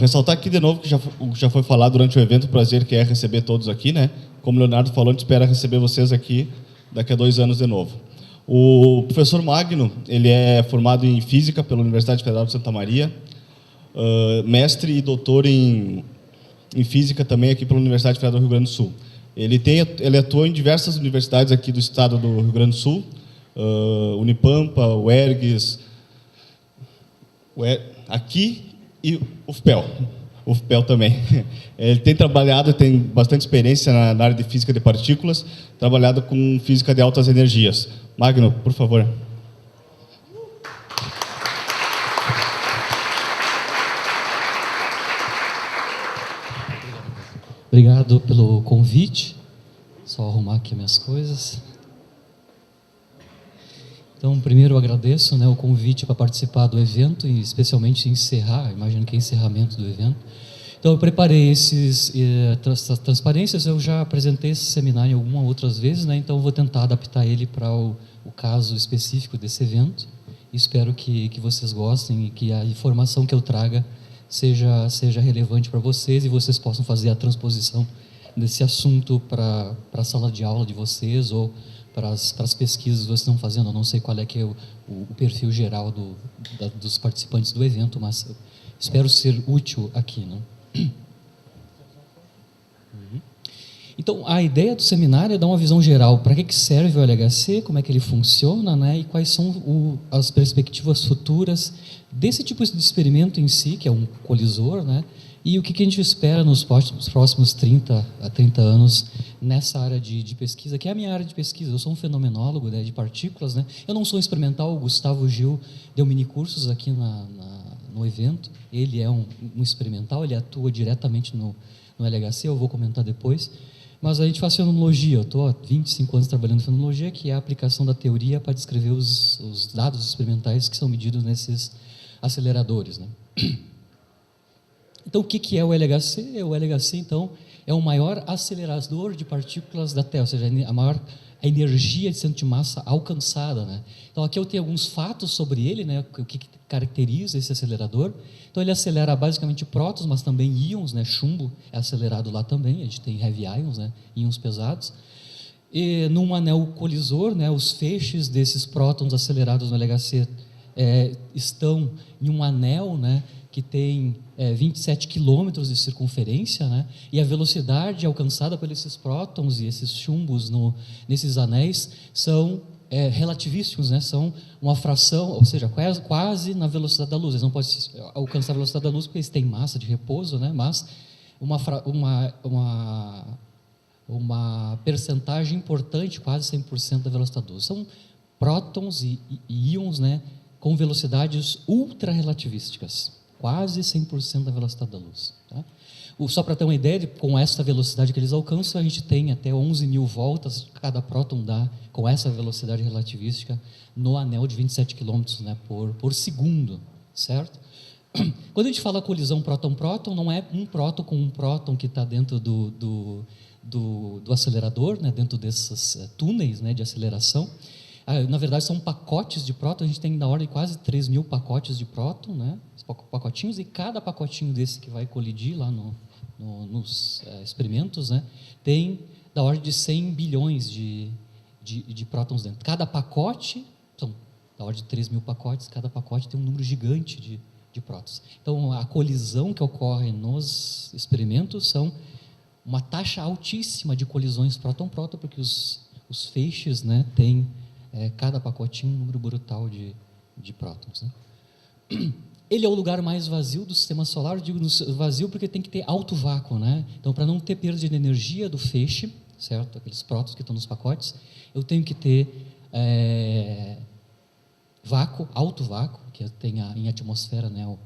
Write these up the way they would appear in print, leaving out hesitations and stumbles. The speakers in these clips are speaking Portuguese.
Ressaltar aqui de novo que já foi falado durante o evento, o prazer que é receber todos aqui, né? Como o Leonardo falou, a gente espera receber vocês aqui daqui a 2 anos de novo. O professor Magno, ele é formado em Física pela Universidade Federal de Santa Maria, mestre e doutor em Física também aqui pela Universidade Federal do Rio Grande do Sul. Ele atua em diversas universidades aqui do estado do Rio Grande do Sul, Unipampa, UERGS, aqui e UFPEL também. Ele tem trabalhado, tem bastante experiência na área de física de partículas, trabalhado com física de altas energias. Magno, por favor. Obrigado pelo convite. Só arrumar aqui minhas coisas. Então, primeiro eu agradeço, né, o convite para participar do evento e especialmente encerrar, imagino que é encerramento do evento. Então, eu preparei essas transparências, eu já apresentei esse seminário algumas outras vezes, né, então eu vou tentar adaptar ele para o caso específico desse evento. Espero que vocês gostem e que a informação que eu traga seja relevante para vocês e vocês possam fazer a transposição desse assunto para a sala de aula de vocês ou para as pesquisas que vocês estão fazendo. Eu não sei qual é que é o perfil geral dos participantes do evento, mas espero ser útil aqui, né? Então, a ideia do seminário é dar uma visão geral para que serve o LHC, como é que ele funciona, né, e quais são as perspectivas futuras desse tipo de experimento em si, que é um colisor, né, e o que a gente espera nos próximos 30 a 30 anos nessa área de pesquisa, que é a minha área de pesquisa. Eu sou um fenomenólogo, né, de partículas, né, eu não sou experimental. O Gustavo Gil deu minicursos aqui no evento, ele é um experimental, ele atua diretamente no LHC, eu vou comentar depois. Mas a gente faz fenomenologia, eu estou há 25 anos trabalhando em fenomenologia, que é a aplicação da teoria para descrever os dados experimentais que são medidos nesses aceleradores, né? Então, o que é o LHC? O LHC, então, é o maior acelerador de partículas da Terra, ou seja, a maior energia de centro de massa alcançada, né? Então, aqui eu tenho alguns fatos sobre ele, né? O que caracteriza esse acelerador. Então, ele acelera basicamente prótons, mas também íons, né? Chumbo é acelerado lá também, a gente tem heavy ions, né? Íons pesados. E num anel colisor, né? Os feixes desses prótons acelerados no LHC estão em um anel, né? Que tem 27 quilômetros de circunferência, né? E a velocidade alcançada por esses prótons e esses chumbos nesses anéis são relativíssimos, né? São uma fração, ou seja, quase na velocidade da luz. Eles não podem alcançar a velocidade da luz porque eles têm massa de repouso, né? Mas uma percentagem importante, quase 100% da velocidade da luz. São prótons e íons, né? Com velocidades ultra-relativísticas. Quase 100% da velocidade da luz. Tá? Só para ter uma ideia, com essa velocidade que eles alcançam, a gente tem até 11.000 voltas cada próton dá com essa velocidade relativística no anel de 27 km, né, por segundo, certo? Quando a gente fala colisão próton-próton, não é um próton com um próton que está dentro do acelerador, né, dentro desses túneis, né, de aceleração. Na verdade, são pacotes de próton. A gente tem na ordem de quase 3.000 pacotes de próton, né? Pacotinhos, e cada pacotinho desse que vai colidir lá nos experimentos, né? Tem da ordem de 100 bilhões de prótons dentro. Cada pacote, são da ordem de 3.000 pacotes, cada pacote tem um número gigante de prótons. Então, a colisão que ocorre nos experimentos são uma taxa altíssima de colisões próton-próton, porque os feixes, né, têm cada pacotinho um número brutal de prótons, né? Ele é o lugar mais vazio do sistema solar. Eu digo vazio porque tem que ter alto vácuo, né? Então, para não ter perda de energia do feixe, certo? Aqueles prótons que estão nos pacotes, eu tenho que ter vácuo, alto vácuo, que tem em atmosfera, né,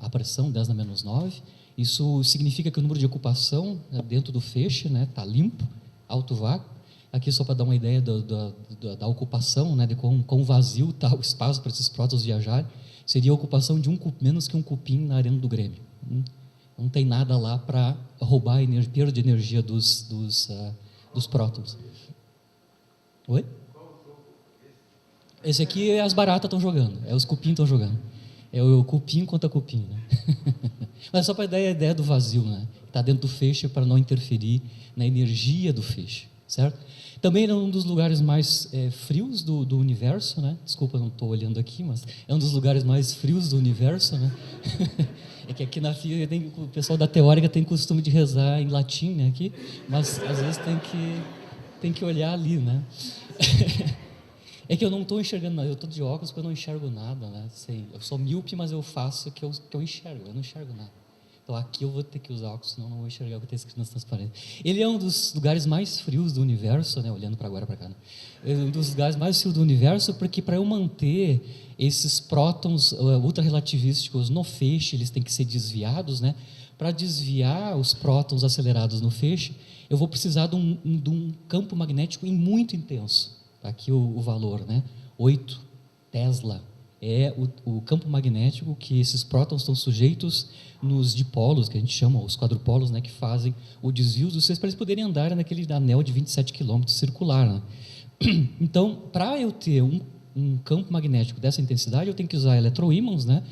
a pressão 10 na menos 9. Isso significa que o número de ocupação, né, dentro do feixe, né, está limpo, alto vácuo. Aqui só para dar uma ideia da ocupação, né, de quão vazio está o espaço para esses prótons viajarem, seria a ocupação de menos que um cupim na arena do Grêmio. Não tem nada lá para roubar a perda de energia dos prótons. Oi? Esse aqui as baratas estão jogando, os cupim estão jogando. É o cupim contra cupim, né? Mas é só para dar a ideia do vazio, né? Está dentro do feixe para não interferir na energia do feixe, certo? Também é um dos lugares mais frios do universo, né? Desculpa, não estou olhando aqui, mas é um dos lugares mais frios do universo, né? É que aqui na FIA o pessoal da teórica tem costume de rezar em latim, né? Aqui, mas às vezes tem que olhar ali, né? É que eu não estou enxergando nada, eu estou de óculos porque eu não enxergo nada, né? Sei, eu sou míope, mas eu faço que eu enxergo, eu não enxergo nada. Então aqui eu vou ter que usar óculos, senão não vou enxergar o que está escrito nas transparências. Ele é um dos lugares mais frios do universo, né? Olhando para agora para cá, né? É um dos lugares mais frios do universo, porque para eu manter esses prótons ultrarrelativísticos no feixe, eles têm que ser desviados, né? Para desviar os prótons acelerados no feixe, eu vou precisar de um campo magnético muito intenso. Tá aqui o valor, né? 8 Tesla é o campo magnético que esses prótons estão sujeitos nos dipolos, que a gente chama os quadrupolos, né? Que fazem o desvio dos seus para eles poderem andar naquele anel de 27 quilômetros circular, né? Então, para eu ter um campo magnético dessa intensidade, eu tenho que usar eletroímãs, né?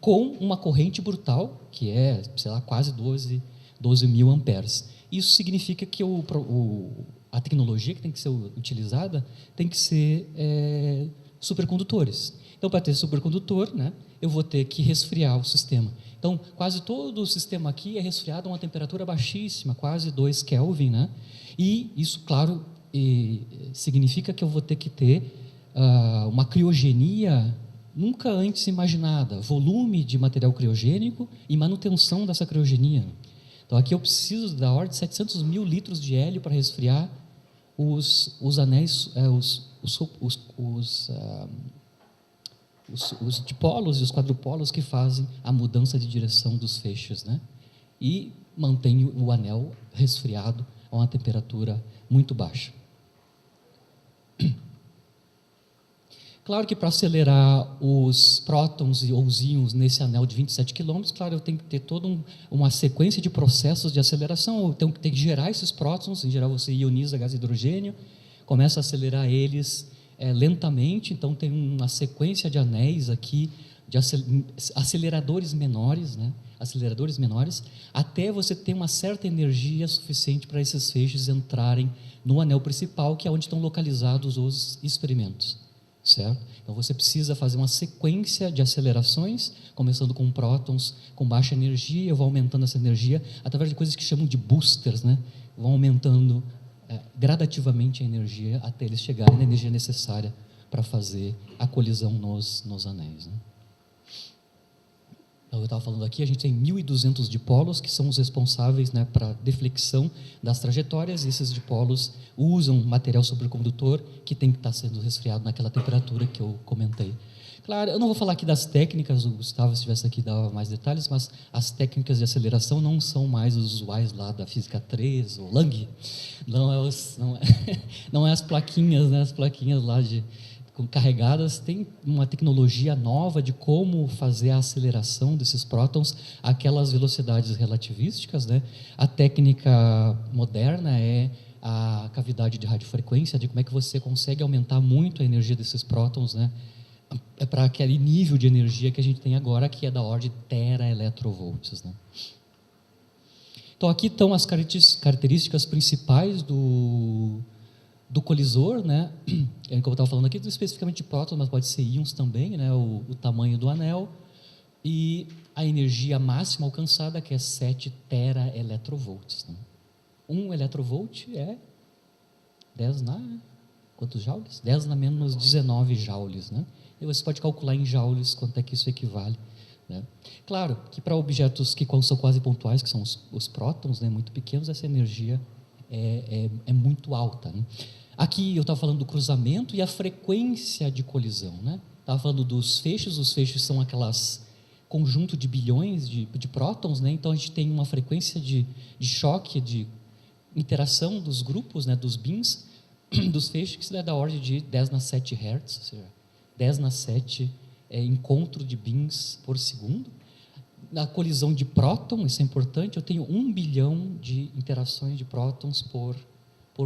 Com uma corrente brutal, que é, sei lá, quase 12 mil amperes. Isso significa que a tecnologia que tem que ser utilizada tem que ser supercondutores. Então, para ter supercondutor, né, eu vou ter que resfriar o sistema. Então, quase todo o sistema aqui é resfriado a uma temperatura baixíssima, quase 2 Kelvin, né? E isso, claro, significa que eu vou ter que ter uma criogenia nunca antes imaginada, volume de material criogênico e manutenção dessa criogenia. Então, aqui eu preciso da ordem de 700 mil litros de hélio para resfriar os anéis, os dipolos e os quadrupolos que fazem a mudança de direção dos feixes, né? E mantém o anel resfriado a uma temperatura muito baixa. Claro que para acelerar os prótons ou os íons nesse anel de 27 km, claro, eu tenho que ter toda uma sequência de processos de aceleração, eu tenho que ter que gerar esses prótons, em geral você ioniza gás hidrogênio, começa a acelerar eles lentamente, então tem uma sequência de anéis aqui, de aceleradores menores, né? Aceleradores menores, até você ter uma certa energia suficiente para esses feixes entrarem no anel principal, que é onde estão localizados os experimentos. Certo? Então você precisa fazer uma sequência de acelerações, começando com prótons com baixa energia, eu vou aumentando essa energia através de coisas que chamam de boosters, né? Vão aumentando gradativamente a energia até eles chegarem na energia necessária para fazer a colisão nos anéis, né? Então, eu estava falando aqui, a gente tem 1.200 dipolos que são os responsáveis, né, para deflexão das trajetórias, e esses dipolos usam material supercondutor que tem que estar sendo resfriado naquela temperatura que eu comentei. Claro, eu não vou falar aqui das técnicas, o Gustavo, se estivesse aqui, dava mais detalhes, mas as técnicas de aceleração não são mais os usuais lá da Física 3, ou Lang, não é as plaquinhas, né, as plaquinhas lá carregadas, tem uma tecnologia nova de como fazer a aceleração desses prótons àquelas velocidades relativísticas, né? A técnica moderna é a cavidade de radiofrequência, de como é que você consegue aumentar muito a energia desses prótons, né? É para aquele nível de energia que a gente tem agora, que é da ordem de teraelectrovolts, né? Então, aqui estão as características principais do colisor, né? Como eu estava falando aqui, especificamente de prótons, mas pode ser íons também, né? O tamanho do anel e a energia máxima alcançada, que é 7 teraelectrovolts, né? 1 eletrovolt é 10 na... quantos joules? 10 na menos 19 joules, né? E você pode calcular em joules quanto é que isso equivale, né? Claro que para objetos que são quase pontuais, que são os prótons, né, muito pequenos, essa energia é muito alta, né? Aqui eu estava falando do cruzamento e a frequência de colisão, né? Estava falando dos feixes, os feixes são aquelas conjunto de bilhões de prótons, né? Então a gente tem uma frequência de choque, de interação dos grupos, né, dos bins, dos feixes, que se dá da ordem de 10 na 7 Hz, ou seja, 10 na 7 encontro de bins por segundo. Na colisão de próton, isso é importante, eu tenho 1 bilhão de interações de prótons por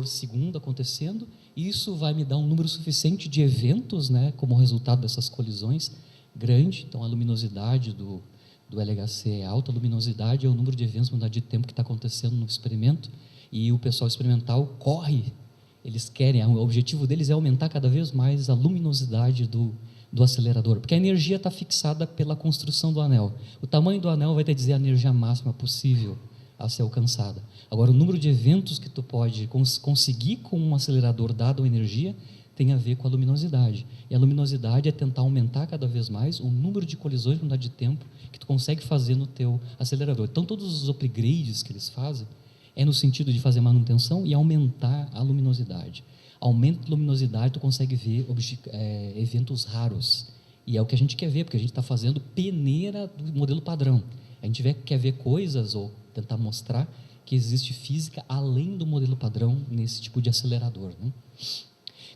segundo acontecendo, e isso vai me dar um número suficiente de eventos, né, como resultado dessas colisões grande. Então a luminosidade do LHC é alta luminosidade, é o número de eventos, unidade de tempo que está acontecendo no experimento, e o pessoal experimental corre, eles querem, o objetivo deles é aumentar cada vez mais a luminosidade do acelerador, porque a energia está fixada pela construção do anel. O tamanho do anel vai te dizer a energia máxima possível a ser alcançada. Agora, o número de eventos que tu pode conseguir com um acelerador dado a energia tem a ver com a luminosidade. E a luminosidade é tentar aumentar cada vez mais o número de colisões por unidade de tempo que tu consegue fazer no teu acelerador. Então, todos os upgrades que eles fazem é no sentido de fazer manutenção e aumentar a luminosidade. Aumento de luminosidade, tu consegue ver eventos raros. E é o que a gente quer ver, porque a gente está fazendo peneira do modelo padrão. A gente quer ver coisas, ou tentar mostrar que existe física além do modelo padrão nesse tipo de acelerador, né?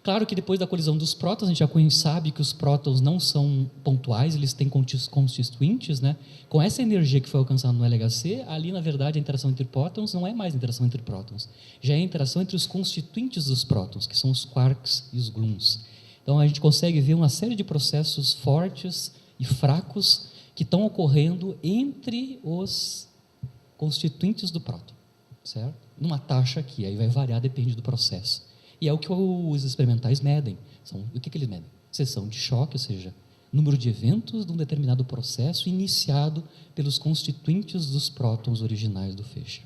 Claro que depois da colisão dos prótons, a gente já sabe que os prótons não são pontuais, eles têm constituintes, né? Com essa energia que foi alcançada no LHC, ali, na verdade, a interação entre prótons não é mais interação entre prótons, já é a interação entre os constituintes dos prótons, que são os quarks e os gluons. Então, a gente consegue ver uma série de processos fortes e fracos que estão ocorrendo entre os constituintes do próton, certo? Numa taxa que aí vai variar, depende do processo. E é o que os experimentais medem. O que eles medem? Seção de choque, ou seja, número de eventos de um determinado processo iniciado pelos constituintes dos prótons originais do feixe.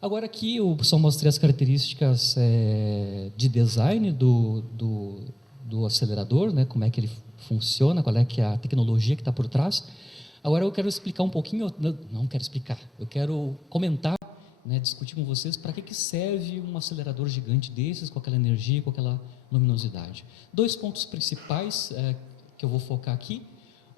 Agora aqui eu só mostrei as características de design do acelerador, né, como é que ele funciona, qual é que é a tecnologia que está por trás. Agora eu quero explicar um pouquinho, não quero explicar, eu quero comentar, né, discutir com vocês para que serve um acelerador gigante desses, com aquela energia, com aquela luminosidade. 2 pontos principais que eu vou focar aqui.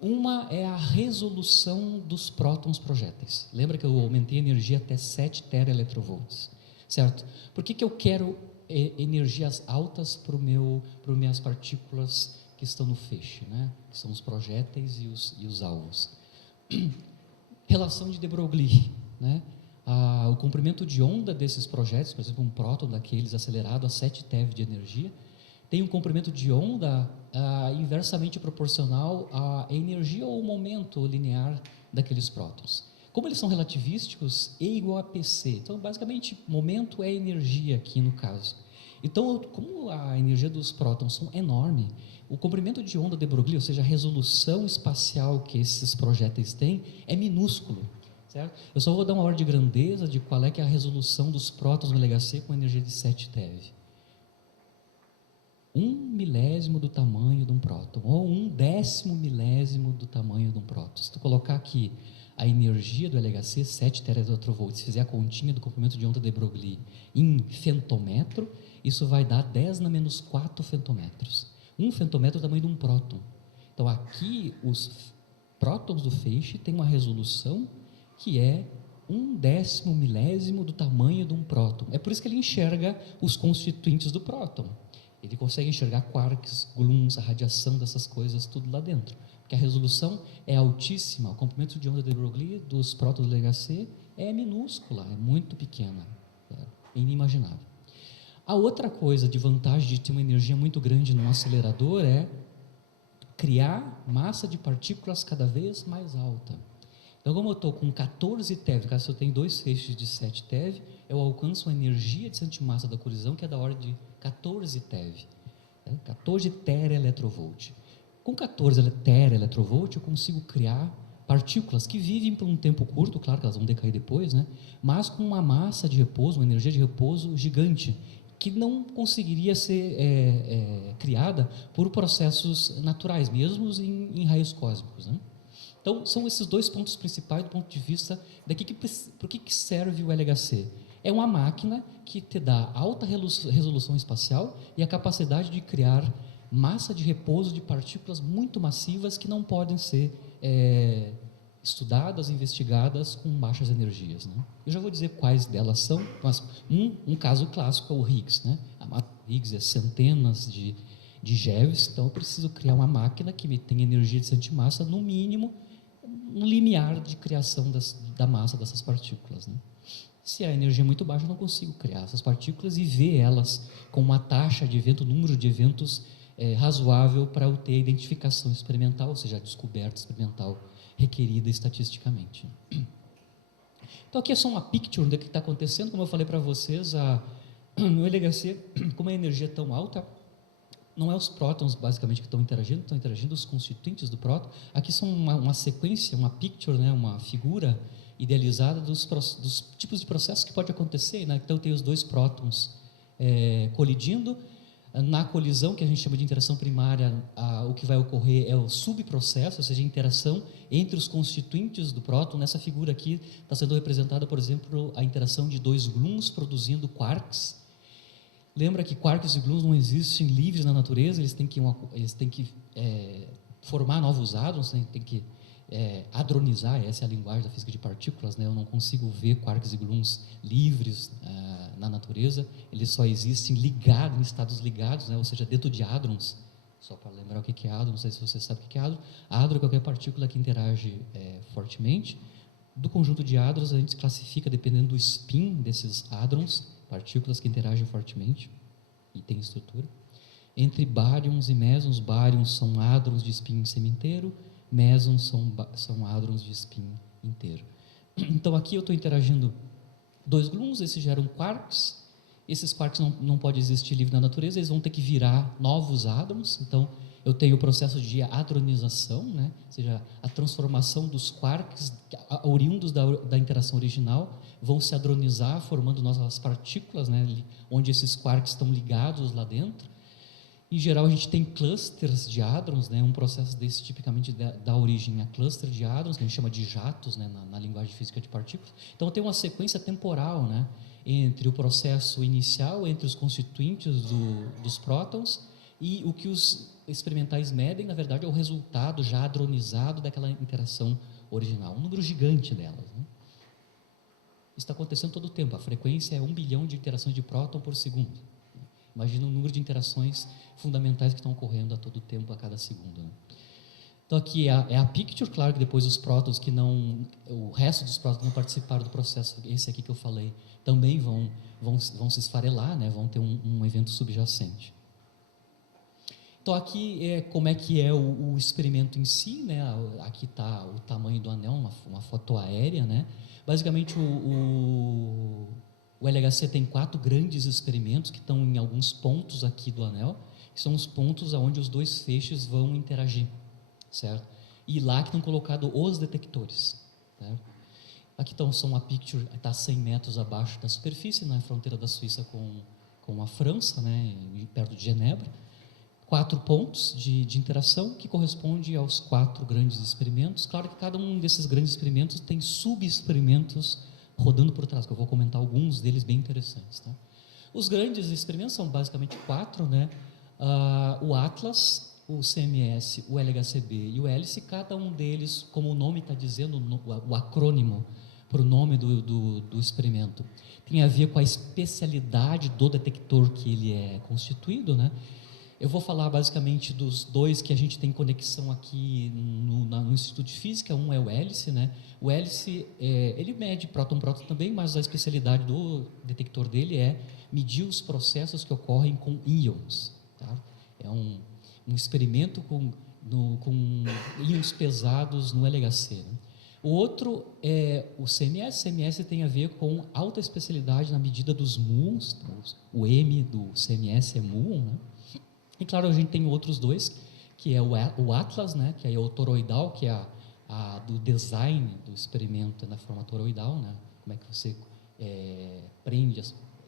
Uma é a resolução dos prótons projéteis. Lembra que eu aumentei a energia até 7 teraelectrovolts, certo? Por que eu quero energias altas para minhas partículas que estão no feixe, né? Que são os projéteis e os alvos? Relação de de Broglie, né? O comprimento de onda desses projéteis, por exemplo, um próton daqueles acelerado a 7 TeV de energia, tem um comprimento de onda inversamente proporcional à energia ou momento linear daqueles prótons. Como eles são relativísticos, E igual a PC. Então, basicamente, momento é energia aqui no caso. Então, como a energia dos prótons são enorme, o comprimento de onda de Broglie, ou seja, a resolução espacial que esses projéteis têm, é minúsculo. Certo? Eu só vou dar uma ordem de grandeza de qual é que é a resolução dos prótons no LHC com energia de 7 TeV. 1/1000 do tamanho de um próton, ou 1/10 milésimo do tamanho de um próton. Se tu colocar aqui a energia do LHC, 7 teraelectrovolts, se fizer a continha do comprimento de onda de Broglie em femtômetro, isso vai dar 10⁻⁴ femtômetros. 1 femtômetro é o tamanho de um próton. Então, aqui, os prótons do feixe têm uma resolução que é 1/10 milésimo do tamanho de um próton. É por isso que ele enxerga os constituintes do próton. Ele consegue enxergar quarks, gluons, a radiação dessas coisas, tudo lá dentro. Porque a resolução é altíssima, o comprimento de onda de Broglie dos prótons do LHC é minúscula, é muito pequena, é inimaginável. A outra coisa de vantagem de ter uma energia muito grande no acelerador é criar massa de partículas cada vez mais alta. Então, como eu estou com 14 TeV, caso eu tenha 2 feixes de 7 TeV, eu alcanço uma energia de centro de massa da colisão que é da ordem de 14 TeV, 14 teraelectrovolt. Com 14 teraelectrovolt, eu consigo criar partículas que vivem por um tempo curto, claro que elas vão decair depois, né? Mas com uma massa de repouso, uma energia de repouso gigante, que não conseguiria ser criada por processos naturais, mesmo em raios cósmicos, né? Então, são esses 2 pontos principais do ponto de vista por que serve o LHC. É uma máquina que te dá alta resolução espacial e a capacidade de criar massa de repouso de partículas muito massivas que não podem ser estudadas, investigadas com baixas energias, né? Eu já vou dizer quais delas são, mas um caso clássico é o Higgs, né? O Higgs é centenas de GeVs, então eu preciso criar uma máquina que me tenha energia de centro de massa, no mínimo, um limiar de criação da massa dessas partículas, né? Se a energia é muito baixa, eu não consigo criar essas partículas e ver elas com uma taxa de evento, número de eventos razoável para eu ter a identificação experimental, ou seja, a descoberta experimental requerida estatisticamente. Então aqui é só uma picture do que está acontecendo. Como eu falei para vocês, no LHC, como a energia é tão alta, não é os prótons basicamente que estão interagindo os constituintes do próton. Aqui são uma sequência, uma picture, né, uma figura idealizada dos tipos de processos que pode acontecer, né? Então tem os dois prótons colidindo. Na colisão, que a gente chama de interação primária, o que vai ocorrer é o subprocesso, ou seja, a interação entre os constituintes do próton. Nessa figura aqui está sendo representada, por exemplo, a interação de dois gluons produzindo quarks. Lembra que quarks e gluons não existem livres na natureza, eles têm que formar novos átomos, têm que hadronizar, essa é a linguagem da física de partículas, né? Eu não consigo ver quarks e gluons livres na natureza, eles só existem ligados, em estados ligados, né? Ou seja, dentro de hadrons. Só para lembrar o que é hadron, não sei se você sabe o que é hadron. Hadron é qualquer partícula que interage fortemente. Do conjunto de hadrons, a gente classifica, dependendo do spin desses hadrons, partículas que interagem fortemente e têm estrutura. Entre bárions e mesons, bárions são hadrons de spin semi-inteiro, mesons são hadrons de spin inteiro. Então aqui eu estou interagindo dois gluons, esses geram quarks. Esses quarks não podem existir livre na natureza, eles vão ter que virar novos hadrons. Então eu tenho o processo de hadronização, né? Ou seja, a transformação dos quarks oriundos da interação original vão se hadronizar, formando novas partículas, né? Onde esses quarks estão ligados lá dentro. Em geral, a gente tem clusters de hadrons, né? Um processo desse tipicamente dá origem a cluster de hadrons, que a gente chama de jatos, né? na linguagem física de partículas. Então, tem uma sequência temporal, né? Entre o processo inicial, entre os constituintes dos prótons, e o que os experimentais medem, na verdade, é o resultado já hadronizado daquela interação original. Um número gigante delas, né? Isso está acontecendo todo o tempo. A frequência é 1 bilhão de interações de próton por segundo. Imagina o número de interações fundamentais que estão ocorrendo a todo tempo, a cada segundo, né? Então aqui é a picture, claro que depois os prótons o resto dos prótons que não participaram do processo, esse aqui que eu falei, também vão se esfarelar, né? Vão ter um evento subjacente. Então aqui como é que é o experimento em si, né? Aqui está o tamanho do anel, uma foto aérea, né? Basicamente o LHC tem 4 grandes experimentos que estão em alguns pontos aqui do anel, que são os pontos onde os dois feixes vão interagir, certo? E lá que estão colocados os detectores, certo? Aqui são a picture, está 100 metros abaixo da superfície, na fronteira da Suíça com a França, né? Perto de Genebra. 4 pontos de interação que correspondem aos 4 grandes experimentos. Claro que cada um desses grandes experimentos tem sub-experimentos rodando por trás, que eu vou comentar alguns deles bem interessantes, tá? Os grandes experimentos são basicamente 4, né? O Atlas, o CMS, o LHCb e o Hélice, cada um deles, como o nome está dizendo, o acrônimo para o nome do experimento, tem a ver com a especialidade do detector que ele é constituído, né? Eu vou falar basicamente dos 2 que a gente tem conexão aqui no Instituto de Física. Um é o hélice, né? O hélice, ele mede próton-próton também, mas a especialidade do detector dele é medir os processos que ocorrem com íons, tá? É um experimento com íons pesados no LHC, né? O outro é o CMS. CMS tem a ver com alta especialidade na medida dos muons. O M do CMS é muon, né? E claro, a gente tem outros 2, que é o Atlas, né, que é o toroidal, que é do design do experimento na forma toroidal, né, como é que você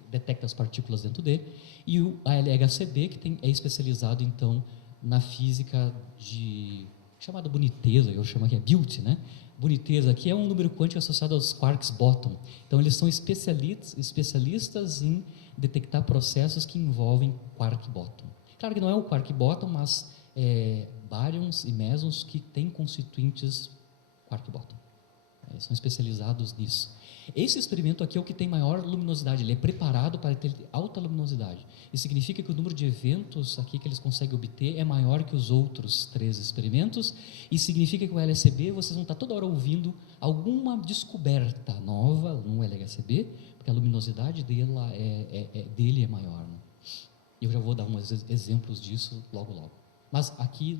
detecta as partículas dentro dele, e o LHCb, que é especializado, então, na física chamada boniteza, eu chamo aqui, beauty, né? Boniteza, que é um número quântico associado aos quarks bottom. Então, eles são especialistas em detectar processos que envolvem quark bottom. Claro que não é o quark bottom, mas baryons e mesons que têm constituintes quark bottom. São especializados nisso. Esse experimento aqui é o que tem maior luminosidade, ele é preparado para ter alta luminosidade. Isso significa que o número de eventos aqui que eles conseguem obter é maior que os outros 3 experimentos, e significa que o LHCb, vocês vão estar toda hora ouvindo alguma descoberta nova no LHCb, porque a luminosidade dele é maior, né? E eu já vou dar uns exemplos disso logo, logo. Mas aqui,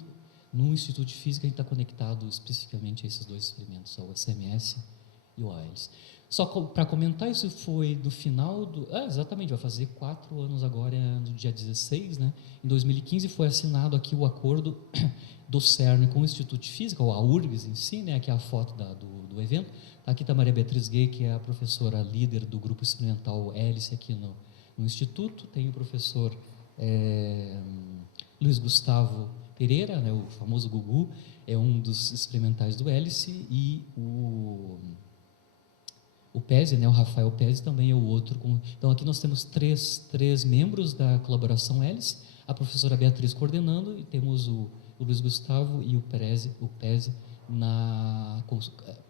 no Instituto de Física, a gente está conectado especificamente a esses dois experimentos, ao SMS e o ALICE. Só para comentar, isso foi do final do... exatamente, vai fazer 4 anos agora, no dia 16, né? Em 2015 foi assinado aqui o acordo do CERN com o Instituto de Física, ou a URGS em si, né? Aqui é a foto do evento. Aqui está a Maria Beatriz Gay, que é a professora líder do grupo experimental Hélice aqui no Instituto. Tem o professor Luiz Gustavo Pereira, né, o famoso Gugu, é um dos experimentais do Hélice, e o Pezzi, né, o Rafael Pezzi, também é o outro. Então, aqui nós temos três membros da colaboração Hélice, a professora Beatriz coordenando, e temos o Luiz Gustavo e o Pezzi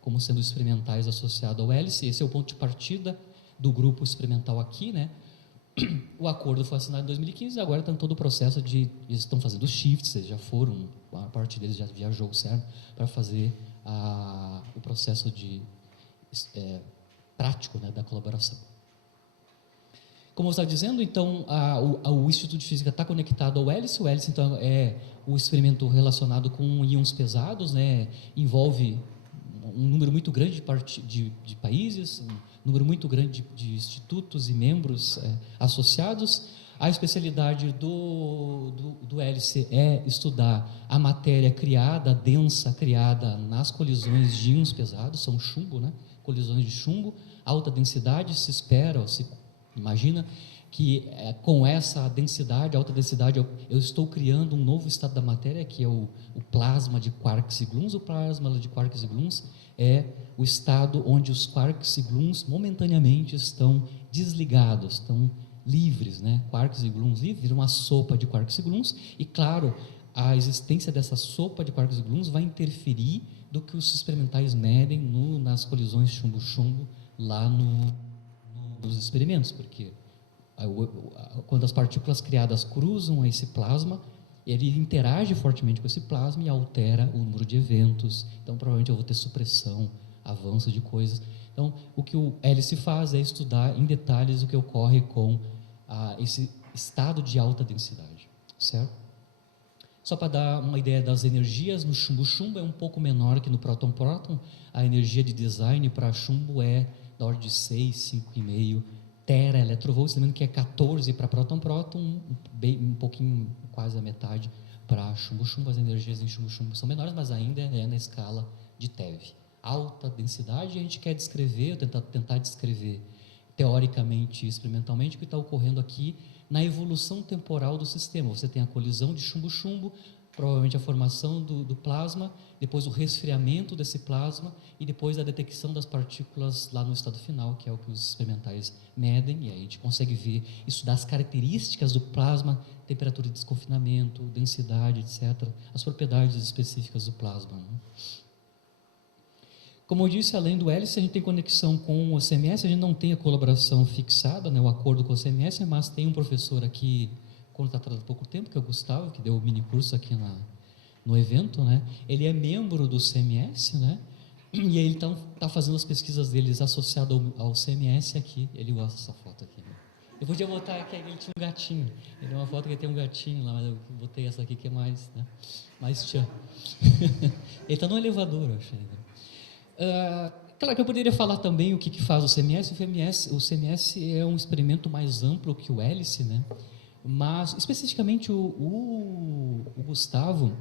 como sendo experimentais associados ao Hélice. Esse é o ponto de partida do grupo experimental aqui, né? O acordo foi assinado em 2015 e agora está em todo o processo eles estão fazendo shifts, eles já foram, a parte deles já viajou, certo? Para fazer o processo prático, né, da colaboração. Como eu estava dizendo, então, o Instituto de Física está conectado ao Hélice. O Hélice, então, é o experimento relacionado com íons pesados, né? Envolve um número muito grande de países, um número muito grande de institutos e membros associados. A especialidade do Hélice é estudar a matéria criada, densa, criada nas colisões de íons pesados, são chumbo, né? Colisões de chumbo, alta densidade, se espera, ou se imagina que com essa densidade, alta densidade, eu estou criando um novo estado da matéria, que é o plasma de quarks e gluons. O plasma de quarks e gluons é o estado onde os quarks e gluons momentaneamente estão desligados, estão livres, né? Quarks e gluons livres, viram uma sopa de quarks e gluons, e claro, a existência dessa sopa de quarks e gluons vai interferir do que os experimentais medem nas colisões chumbo-chumbo lá nos experimentos, porque quando as partículas criadas cruzam esse plasma, ele interage fortemente com esse plasma e altera o número de eventos. Então, provavelmente eu vou ter supressão, avanço de coisas. Então, o que o Hélice faz é estudar em detalhes o que ocorre com esse estado de alta densidade, certo? Só para dar uma ideia das energias, no chumbo-chumbo é um pouco menor que no próton-próton. A energia de design para chumbo é da ordem de 6, 5,5 tera electrovolts, lembrando que é 14 para próton-próton, um pouquinho, quase a metade para chumbo-chumbo. As energias em chumbo-chumbo são menores, mas ainda é na escala de TeV. Alta densidade, a gente quer descrever, tentar descrever teoricamente e experimentalmente o que está ocorrendo aqui na evolução temporal do sistema. Você tem a colisão de chumbo-chumbo, provavelmente a formação do plasma, depois o resfriamento desse plasma e depois a detecção das partículas lá no estado final, que é o que os experimentais medem, e aí a gente consegue ver, estudar as características do plasma, temperatura de desconfinamento, densidade, etc., as propriedades específicas do plasma, né? Como eu disse, além do Hélice, a gente tem conexão com o CMS, a gente não tem a colaboração fixada, né, o acordo com o CMS, mas tem um professor aqui, contratado há pouco tempo, que é o Gustavo, que deu o mini curso aqui no evento, né? Ele é membro do CMS, né? E ele está fazendo as pesquisas deles associado ao CMS aqui. Ele gosta dessa foto aqui, né? Eu podia botar aqui, ele tinha um gatinho. Ele é uma foto que tem um gatinho lá, mas eu botei essa aqui que é mais, né? Mais tchan. Ele está no elevador, eu achei. Claro que eu poderia falar também o que faz o CMS. O CMS é um experimento mais amplo que o Hélice, né? Mas, especificamente, o Gustavo,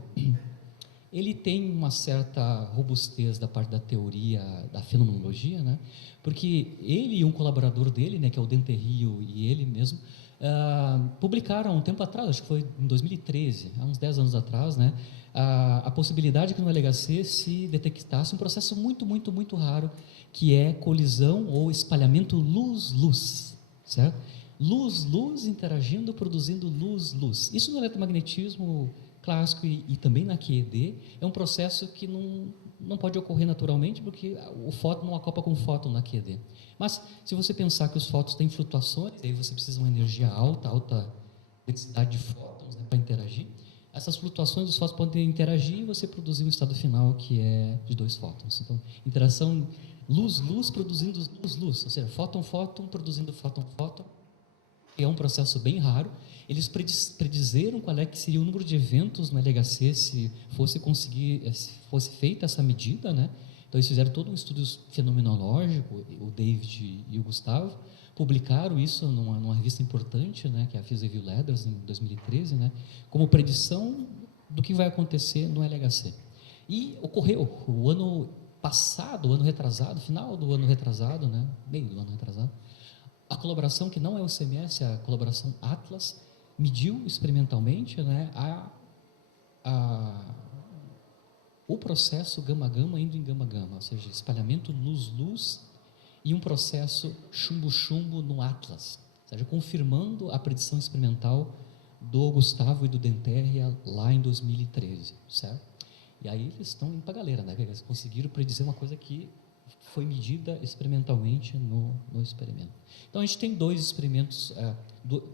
ele tem uma certa robustez da parte da teoria, da fenomenologia, né? Porque ele e um colaborador dele, né, que é o Denterrio, e ele mesmo, publicaram há um tempo atrás, acho que foi em 2013, há uns 10 anos atrás, né, a possibilidade que no LHC se detectasse um processo muito, muito, muito raro, que é colisão ou espalhamento luz-luz, certo? Luz-luz interagindo, produzindo luz-luz. Isso no eletromagnetismo clássico e também na QED é um processo que não pode ocorrer naturalmente, porque o fóton não acopla com o fóton na QED. Mas, se você pensar que os fótons têm flutuações, aí você precisa de uma energia alta densidade de fótons, né, para interagir. Essas flutuações dos fótons podem interagir e você produzir um estado final que é de 2 fótons. Então, interação luz-luz produzindo luz-luz, ou seja, fóton-fóton produzindo fóton-fóton. que é um processo bem raro. Eles predizeram qual é que seria o número de eventos no LHC se fosse feita essa medida, né? Então eles fizeram todo um estudo fenomenológico, o David e o Gustavo, publicaram isso numa revista importante, né, que é a Physics Review Letters, em 2013, né, como predição do que vai acontecer no LHC. E ocorreu o ano passado, o ano retrasado, final do ano retrasado, né, meio do ano retrasado, a colaboração, que não é o CMS, é a colaboração Atlas, mediu experimentalmente, né, o processo gama-gama indo em gama-gama, ou seja, espalhamento luz-luz, e um processo chumbo-chumbo no Atlas, ou seja, confirmando a predição experimental do Gustavo e do Denterria lá em 2013, certo? E aí eles estão indo para a galera, né? Eles conseguiram predizer uma coisa que foi medida experimentalmente no experimento. Então a gente tem dois experimentos,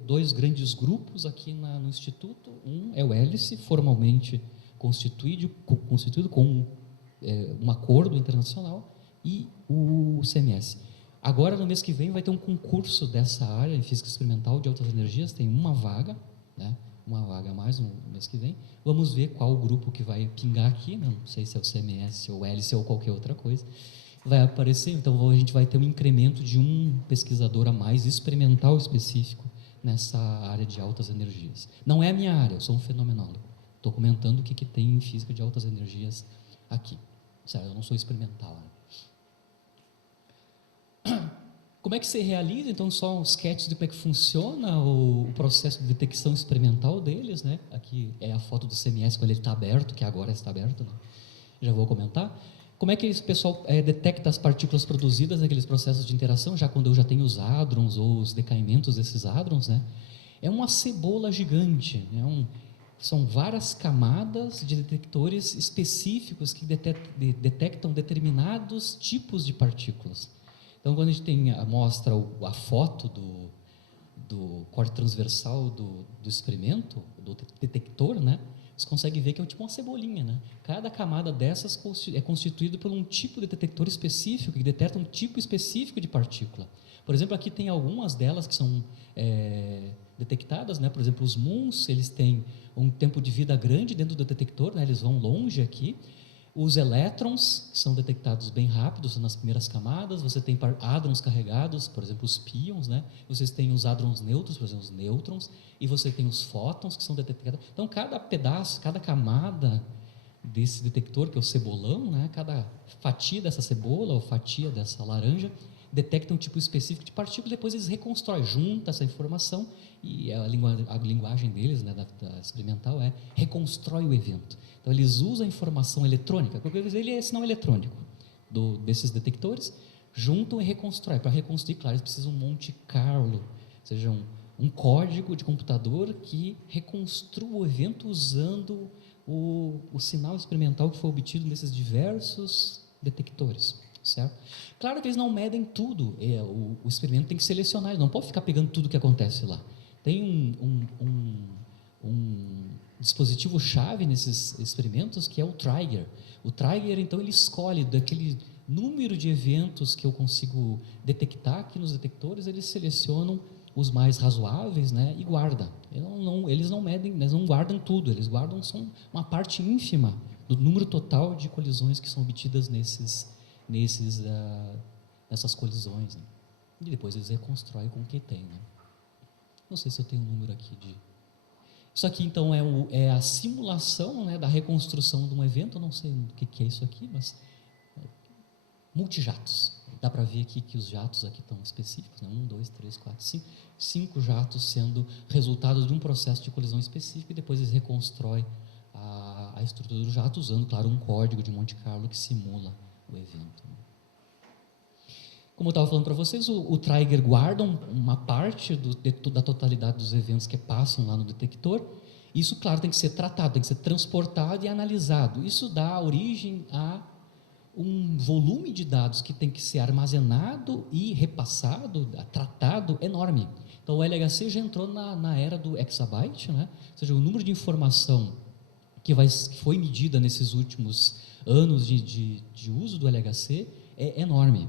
dois grandes grupos aqui no Instituto. Um é o hélice, formalmente constituído com um acordo internacional, e o CMS. Agora, no mês que vem, vai ter um concurso dessa área em física experimental de altas energias, tem uma vaga, né? Uma vaga a mais no mês que vem. Vamos ver qual o grupo que vai pingar aqui, não sei se é o CMS ou o hélice ou qualquer outra coisa, vai aparecer. Então a gente vai ter um incremento de um pesquisador a mais experimental específico nessa área de altas energias. Não é a minha área, eu sou um fenomenólogo. Estou comentando o que tem em física de altas energias aqui. Sério, eu não sou experimental. Né? Como é que se realiza, então, só um sketch de como é que funciona o processo de detecção experimental deles, né? Aqui é a foto do CMS quando ele está aberto, que agora está aberto, né? Já vou comentar. Como é que esse pessoal detecta as partículas produzidas naqueles processos de interação, já quando eu já tenho os hadrons ou os decaimentos desses hadrons, né? É uma cebola gigante, são várias camadas de detectores específicos que detectam determinados tipos de partículas. Então, quando a gente mostra a foto do corte transversal do experimento, do detector, né, você consegue ver que é tipo uma cebolinha. Né? Cada camada dessas é constituída por um tipo de detector específico, que detecta um tipo específico de partícula. Por exemplo, aqui tem algumas delas que são detectadas, né? Por exemplo, os muons, eles têm um tempo de vida grande dentro do detector, né? Eles vão longe aqui. Os elétrons são detectados bem rápidos nas primeiras camadas. Você tem hadrons carregados, por exemplo, os pions, né? Vocês têm os hadrons neutros, por exemplo, os nêutrons, e você tem os fótons que são detectados. Então, cada pedaço, cada camada desse detector, que é o cebolão, né? Cada fatia dessa cebola ou fatia dessa laranja detecta um tipo específico de partícula, depois eles reconstroem, juntam essa informação, e a linguagem deles, né, da experimental, reconstrói o evento. Então, eles usam a informação eletrônica, porque ele é sinal eletrônico desses detectores, juntam e reconstroem. Para reconstruir, claro, eles precisam de um Monte Carlo, ou seja, um código de computador que reconstrua o evento usando o sinal experimental que foi obtido nesses diversos detectores. Certo? Claro que eles não medem tudo, o experimento tem que selecionar, ele não pode ficar pegando tudo que acontece lá. Tem um dispositivo-chave nesses experimentos que é o trigger. O trigger, então, ele escolhe daquele número de eventos que eu consigo detectar aqui nos detectores, eles selecionam os mais razoáveis, né, e guarda. Eles não medem, eles não guardam tudo, eles guardam só uma parte ínfima do número total de colisões que são obtidas nessas colisões, né? E depois eles reconstroem com o que tem, né? Não sei se eu tenho um número aqui de... Isso aqui, então, é a simulação, né, da reconstrução de um evento. Eu não sei o que é isso aqui, mas... multijatos. Dá para ver aqui que os jatos aqui estão específicos, né? 1, 2, 3, 4, 5. 5 jatos sendo resultado de um processo de colisão específico, e depois eles reconstroem a estrutura do jato usando, claro, um código de Monte Carlo que simula o evento. Como eu estava falando para vocês, o trigger guarda uma parte da totalidade dos eventos que passam lá no detector. Isso, claro, tem que ser tratado, tem que ser transportado e analisado. Isso dá origem a um volume de dados que tem que ser armazenado e repassado, tratado, enorme. Então, o LHC já entrou na era do exabyte, né? Ou seja, o número de informação que foi medida nesses últimos anos de uso do LHC é enorme.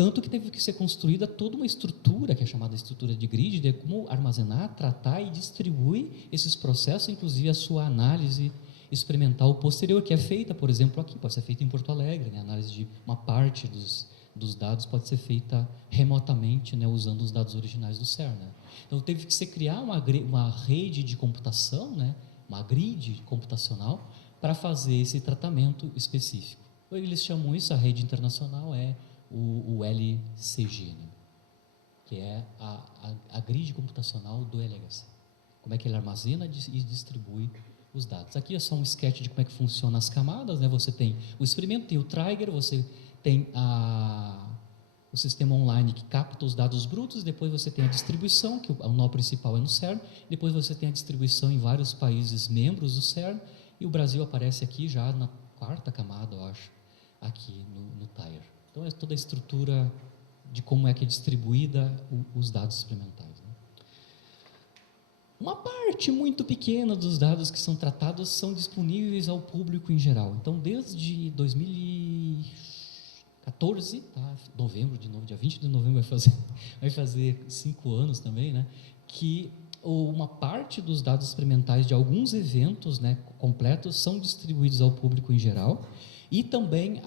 Tanto que teve que ser construída toda uma estrutura, que é chamada estrutura de grid, de como armazenar, tratar e distribuir esses processos, inclusive a sua análise experimental posterior, que é feita, por exemplo, aqui, pode ser feita em Porto Alegre, né? A análise de uma parte dos dados pode ser feita remotamente, né? Usando os dados originais do CERN. Né? Então, teve que se criar uma rede de computação, né? Uma grid computacional, para fazer esse tratamento específico. Eles chamam isso, a rede internacional é o LCG, né? Que é a grid computacional do LHC. Como é que ele armazena e distribui os dados. Aqui é só um sketch de como é que funciona as camadas, né? Você tem o experimento, tem o trigger, você tem o sistema online que capta os dados brutos, depois você tem a distribuição, que o nó principal é no CERN, depois você tem a distribuição em vários países membros do CERN, e o Brasil aparece aqui já na 4ª camada, eu acho, aqui no TIRE. Então, é toda a estrutura de como é que é distribuída os dados experimentais. Né? Uma parte muito pequena dos dados que são tratados são disponíveis ao público em geral. Então, desde 2014, tá? Novembro, de novo, dia 20 de novembro vai fazer 5 anos também, né? Que uma parte dos dados experimentais de alguns eventos, né, completos são distribuídos ao público em geral, e também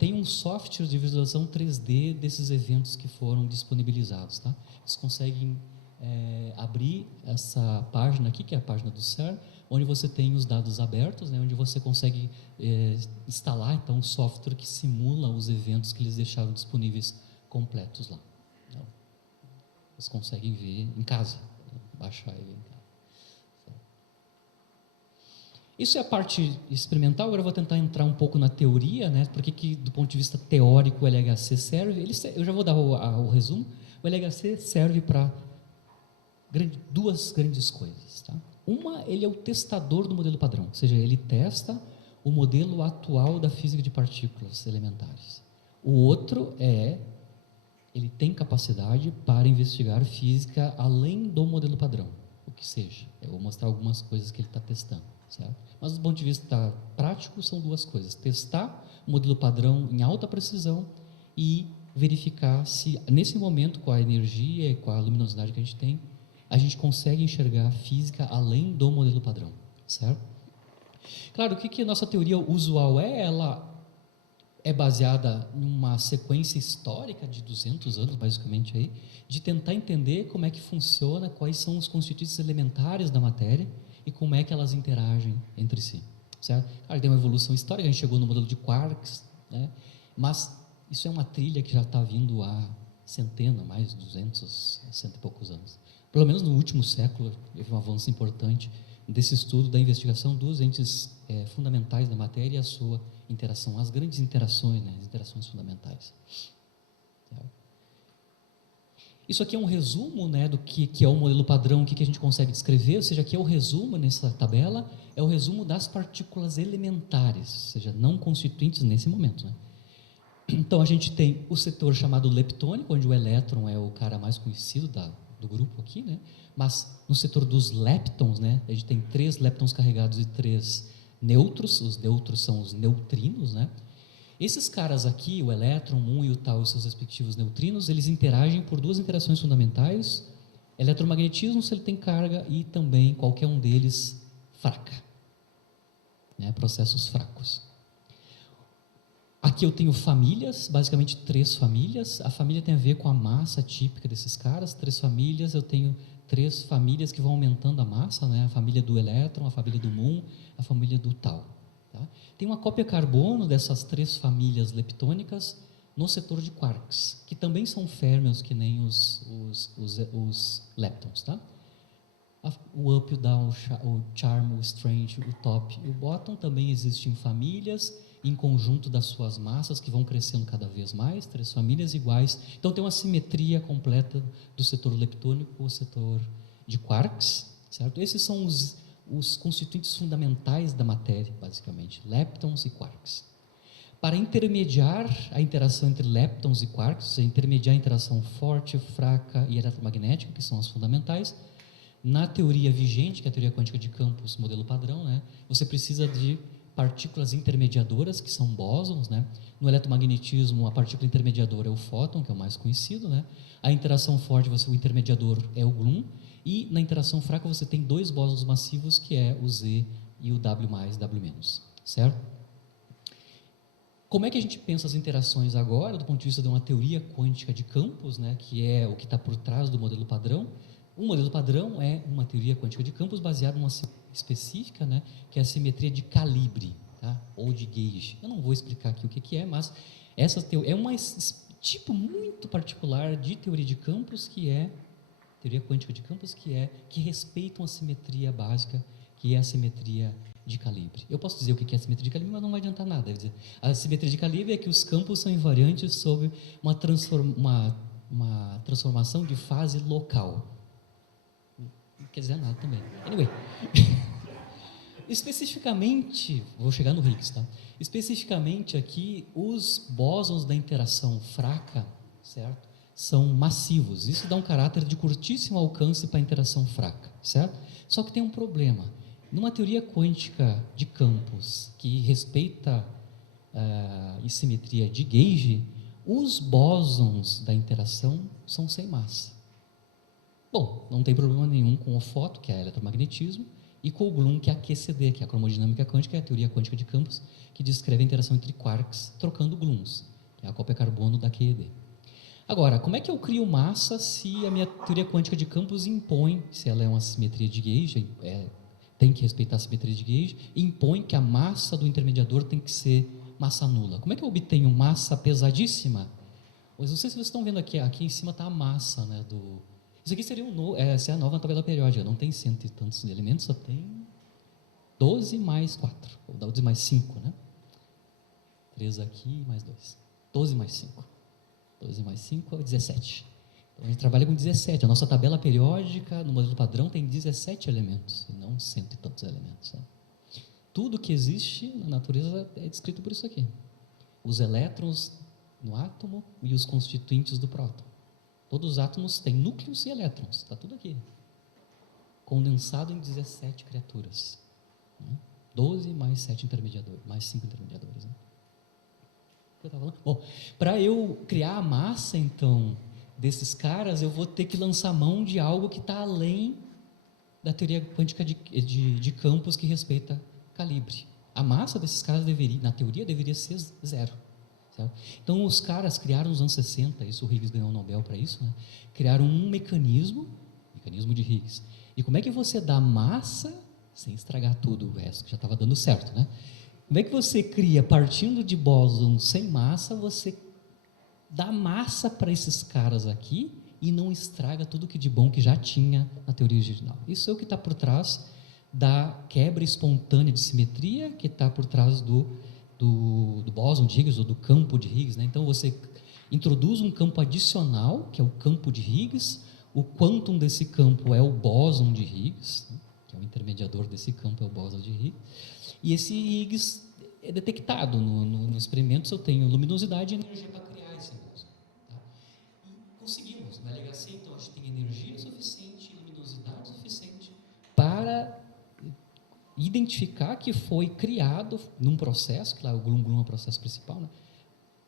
tem um software de visualização 3D desses eventos que foram disponibilizados. Tá? Vocês conseguem abrir essa página aqui, que é a página do CERN, onde você tem os dados abertos, né, onde você consegue instalar então, um software que simula os eventos que eles deixaram disponíveis completos lá. Então, vocês conseguem ver em casa, baixar ele em casa. Isso é a parte experimental. Agora eu vou tentar entrar um pouco na teoria, né? Porque que, do ponto de vista teórico, o LHC serve. Eu já vou dar o resumo. O LHC serve para duas grandes coisas. Tá? Uma, ele é o testador do modelo padrão, ou seja, ele testa o modelo atual da física de partículas elementares. O outro ele tem capacidade para investigar física além do modelo padrão, o que seja. Eu vou mostrar algumas coisas que ele está testando. Certo? Mas do ponto de vista prático, são duas coisas: testar o modelo padrão em alta precisão e verificar se, nesse momento, com a energia e com a luminosidade que a gente consegue enxergar a física além do modelo padrão. Certo? Claro, o que a nossa teoria usual é? Ela é baseada numa sequência histórica de 200 anos, basicamente, aí, de tentar entender como é que funciona, quais são os constituintes elementares da matéria, e como é que elas interagem entre si, certo? Claro, tem uma evolução histórica, a gente chegou no modelo de quarks, né? Mas isso é uma trilha que já está vindo há mais de 200, 100 e poucos anos. Pelo menos no último século, teve um avanço importante desse estudo da investigação dos entes fundamentais da matéria e a sua interação, as grandes interações, né? As interações fundamentais. Certo? Isso aqui é um resumo, né, do que é o modelo padrão, o que a gente consegue descrever, ou seja, aqui é o resumo nessa tabela, é o resumo das partículas elementares, ou seja, não constituintes nesse momento. Né? Então, a gente tem o setor chamado leptônico, onde o elétron é o cara mais conhecido do grupo aqui, né? Mas no setor dos leptons, né, a gente tem 3 leptons carregados e 3 nêutrons, os nêutrons são os neutrinos, né? Esses caras aqui, o elétron, o muon e o tau, os seus respectivos neutrinos, eles interagem por 2 interações fundamentais: eletromagnetismo, se ele tem carga, e também qualquer um deles fraca, né? Processos fracos. Aqui eu tenho famílias, basicamente 3 famílias. A família tem a ver com a massa típica desses caras. 3 famílias, eu tenho 3 famílias que vão aumentando a massa, né? A família do elétron, a família do muon, a família do tau. Tá? Tem uma cópia carbono dessas 3 famílias leptônicas no setor de quarks, que também são férmions que nem os leptons. Tá? O up, o down, o charm, o strange, o top e o bottom também existem em famílias, em conjunto das suas massas, que vão crescendo cada vez mais, 3 famílias iguais. Então tem uma simetria completa do setor leptônico com o setor de quarks. Certo? Esses são os constituintes fundamentais da matéria, basicamente, leptons e quarks. Para intermediar a interação entre leptons e quarks, ou seja, intermediar a interação forte, fraca e eletromagnética, que são as fundamentais, na teoria vigente, que é a teoria quântica de campos, modelo padrão, né, você precisa de partículas intermediadoras, que são bósons, né? No eletromagnetismo, a partícula intermediadora é o fóton, que é o mais conhecido, né? A interação forte, o intermediador é o gluon, e na interação fraca você tem dois bósons massivos, que é o Z e o W+, W-, certo? Como é que a gente pensa as interações agora, do ponto de vista de uma teoria quântica de campos, né, que é o que está por trás do modelo padrão? O modelo padrão é uma teoria quântica de campos baseada numa específica, né, que é a simetria de calibre, tá? Ou de gauge. Eu não vou explicar aqui o que é, mas essa teoria é um tipo muito particular de teoria de campos, que é teoria quântica de campos, que respeitam a simetria básica, que é a simetria de calibre. Eu posso dizer o que é a simetria de calibre, mas não vai adiantar nada. Quer dizer, a simetria de calibre é que os campos são invariantes sob uma transformação de fase local. Não quer dizer nada também. Anyway. Especificamente, vou chegar no Higgs, tá? Especificamente aqui, os bósons da interação fraca, certo? São massivos. Isso dá um caráter de curtíssimo alcance para a interação fraca, certo? Só que tem um problema. Numa teoria quântica de campos que respeita a simetria de gauge, os bósons da interação são sem massa. Bom, não tem problema nenhum com o fóton, que é eletromagnetismo, e com o gluon, que é a QCD, que é a cromodinâmica quântica, que é a teoria quântica de campos, que descreve a interação entre quarks trocando gluons, que é a cópia carbono da QED. Agora, como é que eu crio massa se a minha teoria quântica de campos impõe, se ela é uma simetria de gauge, tem que respeitar a simetria de gauge, impõe que a massa do intermediador tem que ser massa nula. Como é que eu obtenho massa pesadíssima? Pois não sei se vocês estão vendo aqui em cima está a massa, né, isso aqui seria essa é a nova tabela periódica, não tem cento e tantos elementos, só tem 12 mais 4, ou 12 mais 5, né? 3 aqui mais 2. 12 mais 5. 12 mais 5 é 17. Então a gente trabalha com 17. A nossa tabela periódica no modelo padrão tem 17 elementos, e não cento e tantos elementos. Né? Tudo que existe na natureza é descrito por isso aqui. Os elétrons no átomo e os constituintes do próton. Todos os átomos têm núcleos e elétrons, está tudo aqui. Condensado em 17 criaturas. 12 mais 7 intermediadores, mais 5 intermediadores. Né? O que eu estava falando? Bom, para eu criar a massa, então, desses caras, eu vou ter que lançar mão de algo que está além da teoria quântica de campos que respeita calibre. A massa desses caras na teoria, deveria ser zero. Certo? Então, os caras criaram nos anos 60, isso o Higgs ganhou o Nobel para isso, né? Criaram um mecanismo de Higgs. E como é que você dá massa, sem estragar tudo o resto, que já estava dando certo, né? Como é que você cria, partindo de bósons sem massa, você dá massa para esses caras aqui e não estraga tudo que de bom que já tinha na teoria original? Isso é o que está por trás da quebra espontânea de simetria, que está por trás do bóson de Higgs, ou do campo de Higgs. Né? Então, você introduz um campo adicional, que é o campo de Higgs, o quantum desse campo é o bóson de Higgs, que é o intermediador desse campo, é o bóson de Higgs, e esse Higgs é detectado no experimento se eu tenho luminosidade e energia para criar esse bóson. Tá? E conseguimos, na LHC, então, a gente tem energia suficiente e luminosidade suficiente para identificar que foi criado num processo, claro, o gluon é o processo principal, né?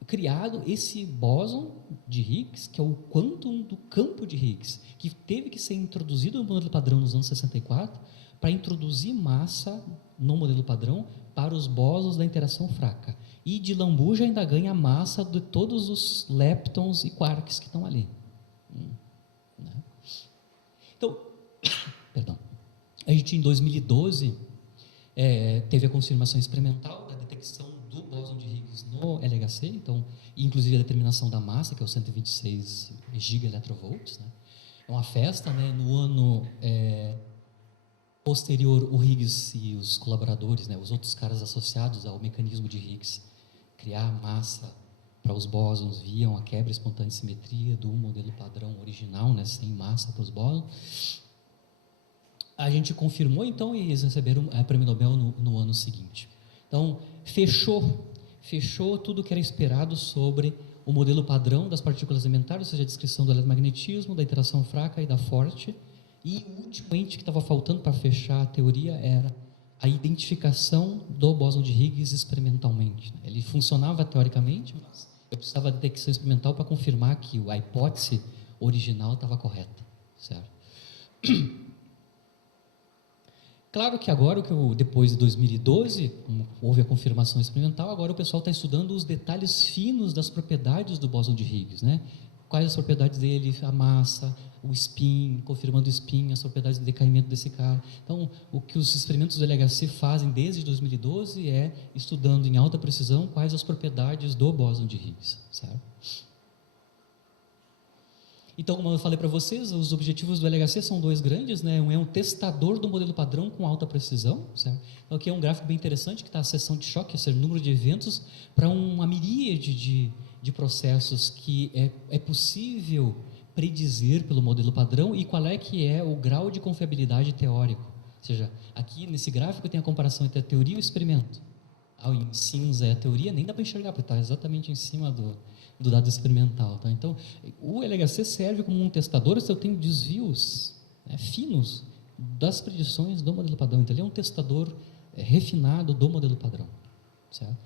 Criado esse bóson de Higgs, que é o quantum do campo de Higgs, que teve que ser introduzido no modelo padrão nos anos 64, para introduzir massa no modelo padrão para os bósons da interação fraca. E de lambuja ainda ganha massa de todos os leptons e quarks que estão ali. Né? Então, perdão, a gente em 2012 teve a confirmação experimental da detecção do bóson de Higgs no LHC, então, inclusive a determinação da massa, que é o 126 gigaelectrovolts. Né? É uma festa, né? No ano posterior, o Higgs e os colaboradores, né? Os outros caras associados ao mecanismo de Higgs, criar massa para os bósons, viam a quebra espontânea de simetria do modelo padrão original, né? Sem massa para os bósons. A gente confirmou, então, e eles receberam o prêmio Nobel no ano seguinte. Então, fechou tudo que era esperado sobre o modelo padrão das partículas elementares, ou seja, a descrição do eletromagnetismo, da interação fraca e da forte. E o último ente que estava faltando para fechar a teoria era a identificação do bóson de Higgs experimentalmente. Ele funcionava teoricamente, mas eu precisava de detecção experimental para confirmar que a hipótese original estava correta, certo? Claro que agora, depois de 2012, como houve a confirmação experimental, agora o pessoal está estudando os detalhes finos das propriedades do bóson de Higgs, né? Quais as propriedades dele, a massa, o spin, confirmando o spin, as propriedades de decaimento desse cara. Então, o que os experimentos do LHC fazem desde 2012 é estudando em alta precisão quais as propriedades do bóson de Higgs, certo? Então, como eu falei para vocês, os objetivos do LHC são dois grandes, né? Um é um testador do modelo padrão com alta precisão, certo? Então, aqui é um gráfico bem interessante, que está a seção de choque, ou seja, número de eventos, para uma miríade de processos que é possível predizer pelo modelo padrão e qual é que é o grau de confiabilidade teórico. Ou seja, aqui nesse gráfico tem a comparação entre a teoria e o experimento. Em cinza é a teoria, nem dá para enxergar, porque está exatamente em cima do dado experimental. Tá? Então, o LHC serve como um testador se eu tenho desvios, né, finos das predições do modelo padrão. Então, ele é um testador refinado do modelo padrão. Certo?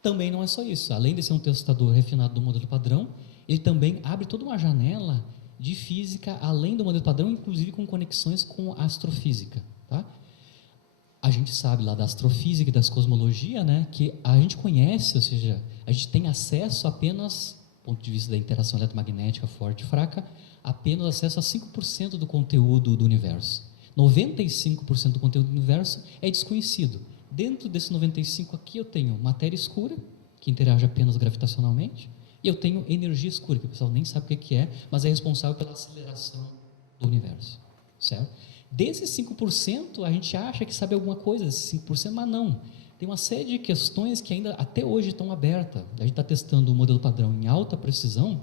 Também não é só isso. Além de ser um testador refinado do modelo padrão, ele também abre toda uma janela de física além do modelo padrão, inclusive com conexões com a astrofísica. Tá? A gente sabe lá da astrofísica e da cosmologia, né, que a gente conhece, ou seja, a gente tem acesso apenas, do ponto de vista da interação eletromagnética forte e fraca, apenas acesso a 5% do conteúdo do universo. 95% do conteúdo do universo é desconhecido. Dentro desse 95% aqui eu tenho matéria escura, que interage apenas gravitacionalmente, e eu tenho energia escura, que o pessoal nem sabe o que é, mas é responsável pela aceleração do universo, certo? Desses 5%, a gente acha que sabe alguma coisa desses 5%, mas não. Tem uma série de questões que ainda até hoje estão abertas. A gente está testando o modelo padrão em alta precisão.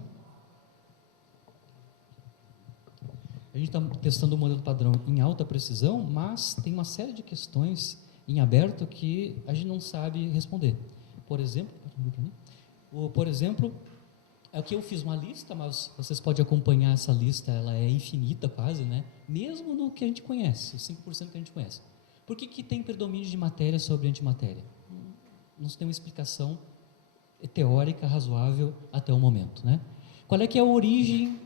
Mas tem uma série de questões em aberto que a gente não sabe responder. Por exemplo, aqui eu fiz uma lista, mas vocês podem acompanhar essa lista, ela é infinita quase, né? Mesmo no que a gente conhece, os 5% que a gente conhece. Por que tem predomínio de matéria sobre antimatéria? Não se tem uma explicação teórica razoável até o momento, né? Qual é que é a origem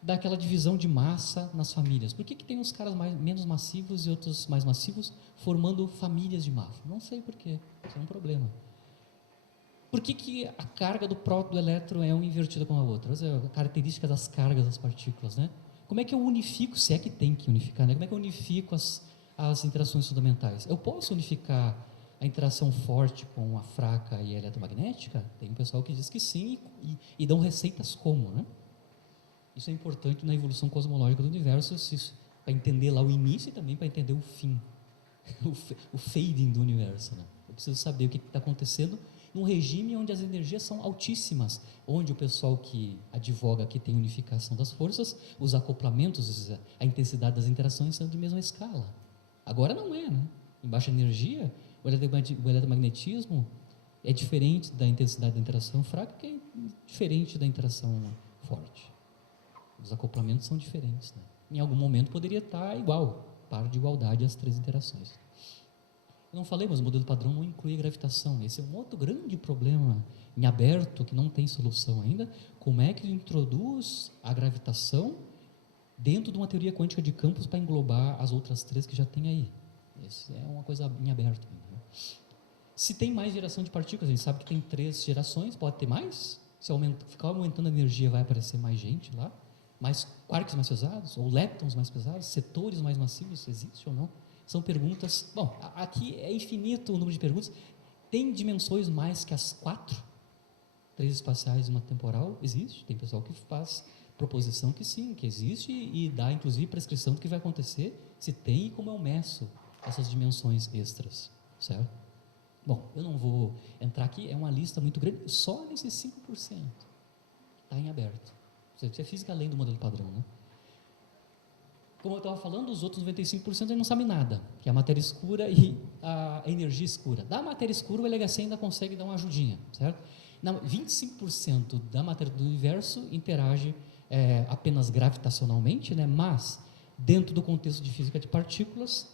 daquela divisão de massa nas famílias? Por que tem uns caras menos massivos e outros mais massivos formando famílias de massa? Não sei por quê, isso é um problema. Por que a carga do próton do elétron é uma invertida com a outra? A característica das cargas das partículas, né? Como é que eu unifico, se é que tem que unificar, né? Como é que eu unifico as interações fundamentais? Eu posso unificar a interação forte com a fraca e a eletromagnética? Tem um pessoal que diz que sim e dão receitas como, né? Isso é importante na evolução cosmológica do universo, para entender lá o início e também para entender o fim, o fading do universo, né? Eu preciso saber o que está acontecendo num regime onde as energias são altíssimas, onde o pessoal que advoga que tem unificação das forças, os acoplamentos, a intensidade das interações são de mesma escala. Agora não é, né? Em baixa energia, o eletromagnetismo é diferente da intensidade da interação fraca, que é diferente da interação forte. Os acoplamentos são diferentes, né? Em algum momento poderia estar igual, par de igualdade as três interações. Eu não falei, mas o modelo padrão não inclui a gravitação. Esse é um outro grande problema em aberto, que não tem solução ainda. Como é que ele introduz a gravitação dentro de uma teoria quântica de campos para englobar as outras três que já tem aí? Isso é uma coisa em aberto ainda, né? Se tem mais geração de partículas, a gente sabe que tem 3 gerações, pode ter mais. Se ficar aumentando a energia, vai aparecer mais gente lá, mais quarks mais pesados, ou leptons mais pesados, setores mais massivos, existe ou não? São perguntas. Bom, aqui é infinito o número de perguntas. Tem dimensões mais que as 4? 3 espaciais e uma temporal? Existe. Tem pessoal que faz proposição que sim, que existe e dá inclusive prescrição do que vai acontecer, se tem e como eu meço essas dimensões extras, certo? Bom, eu não vou entrar aqui, é uma lista muito grande, só nesses 5% está em aberto. Isso é física além do modelo padrão, né? Como eu estava falando, os outros 95% ele não sabe nada, que é a matéria escura e a energia escura. Da matéria escura, o LHC ainda consegue dar uma ajudinha, certo? 25% da matéria do universo interage apenas gravitacionalmente, né? Mas, dentro do contexto de física de partículas,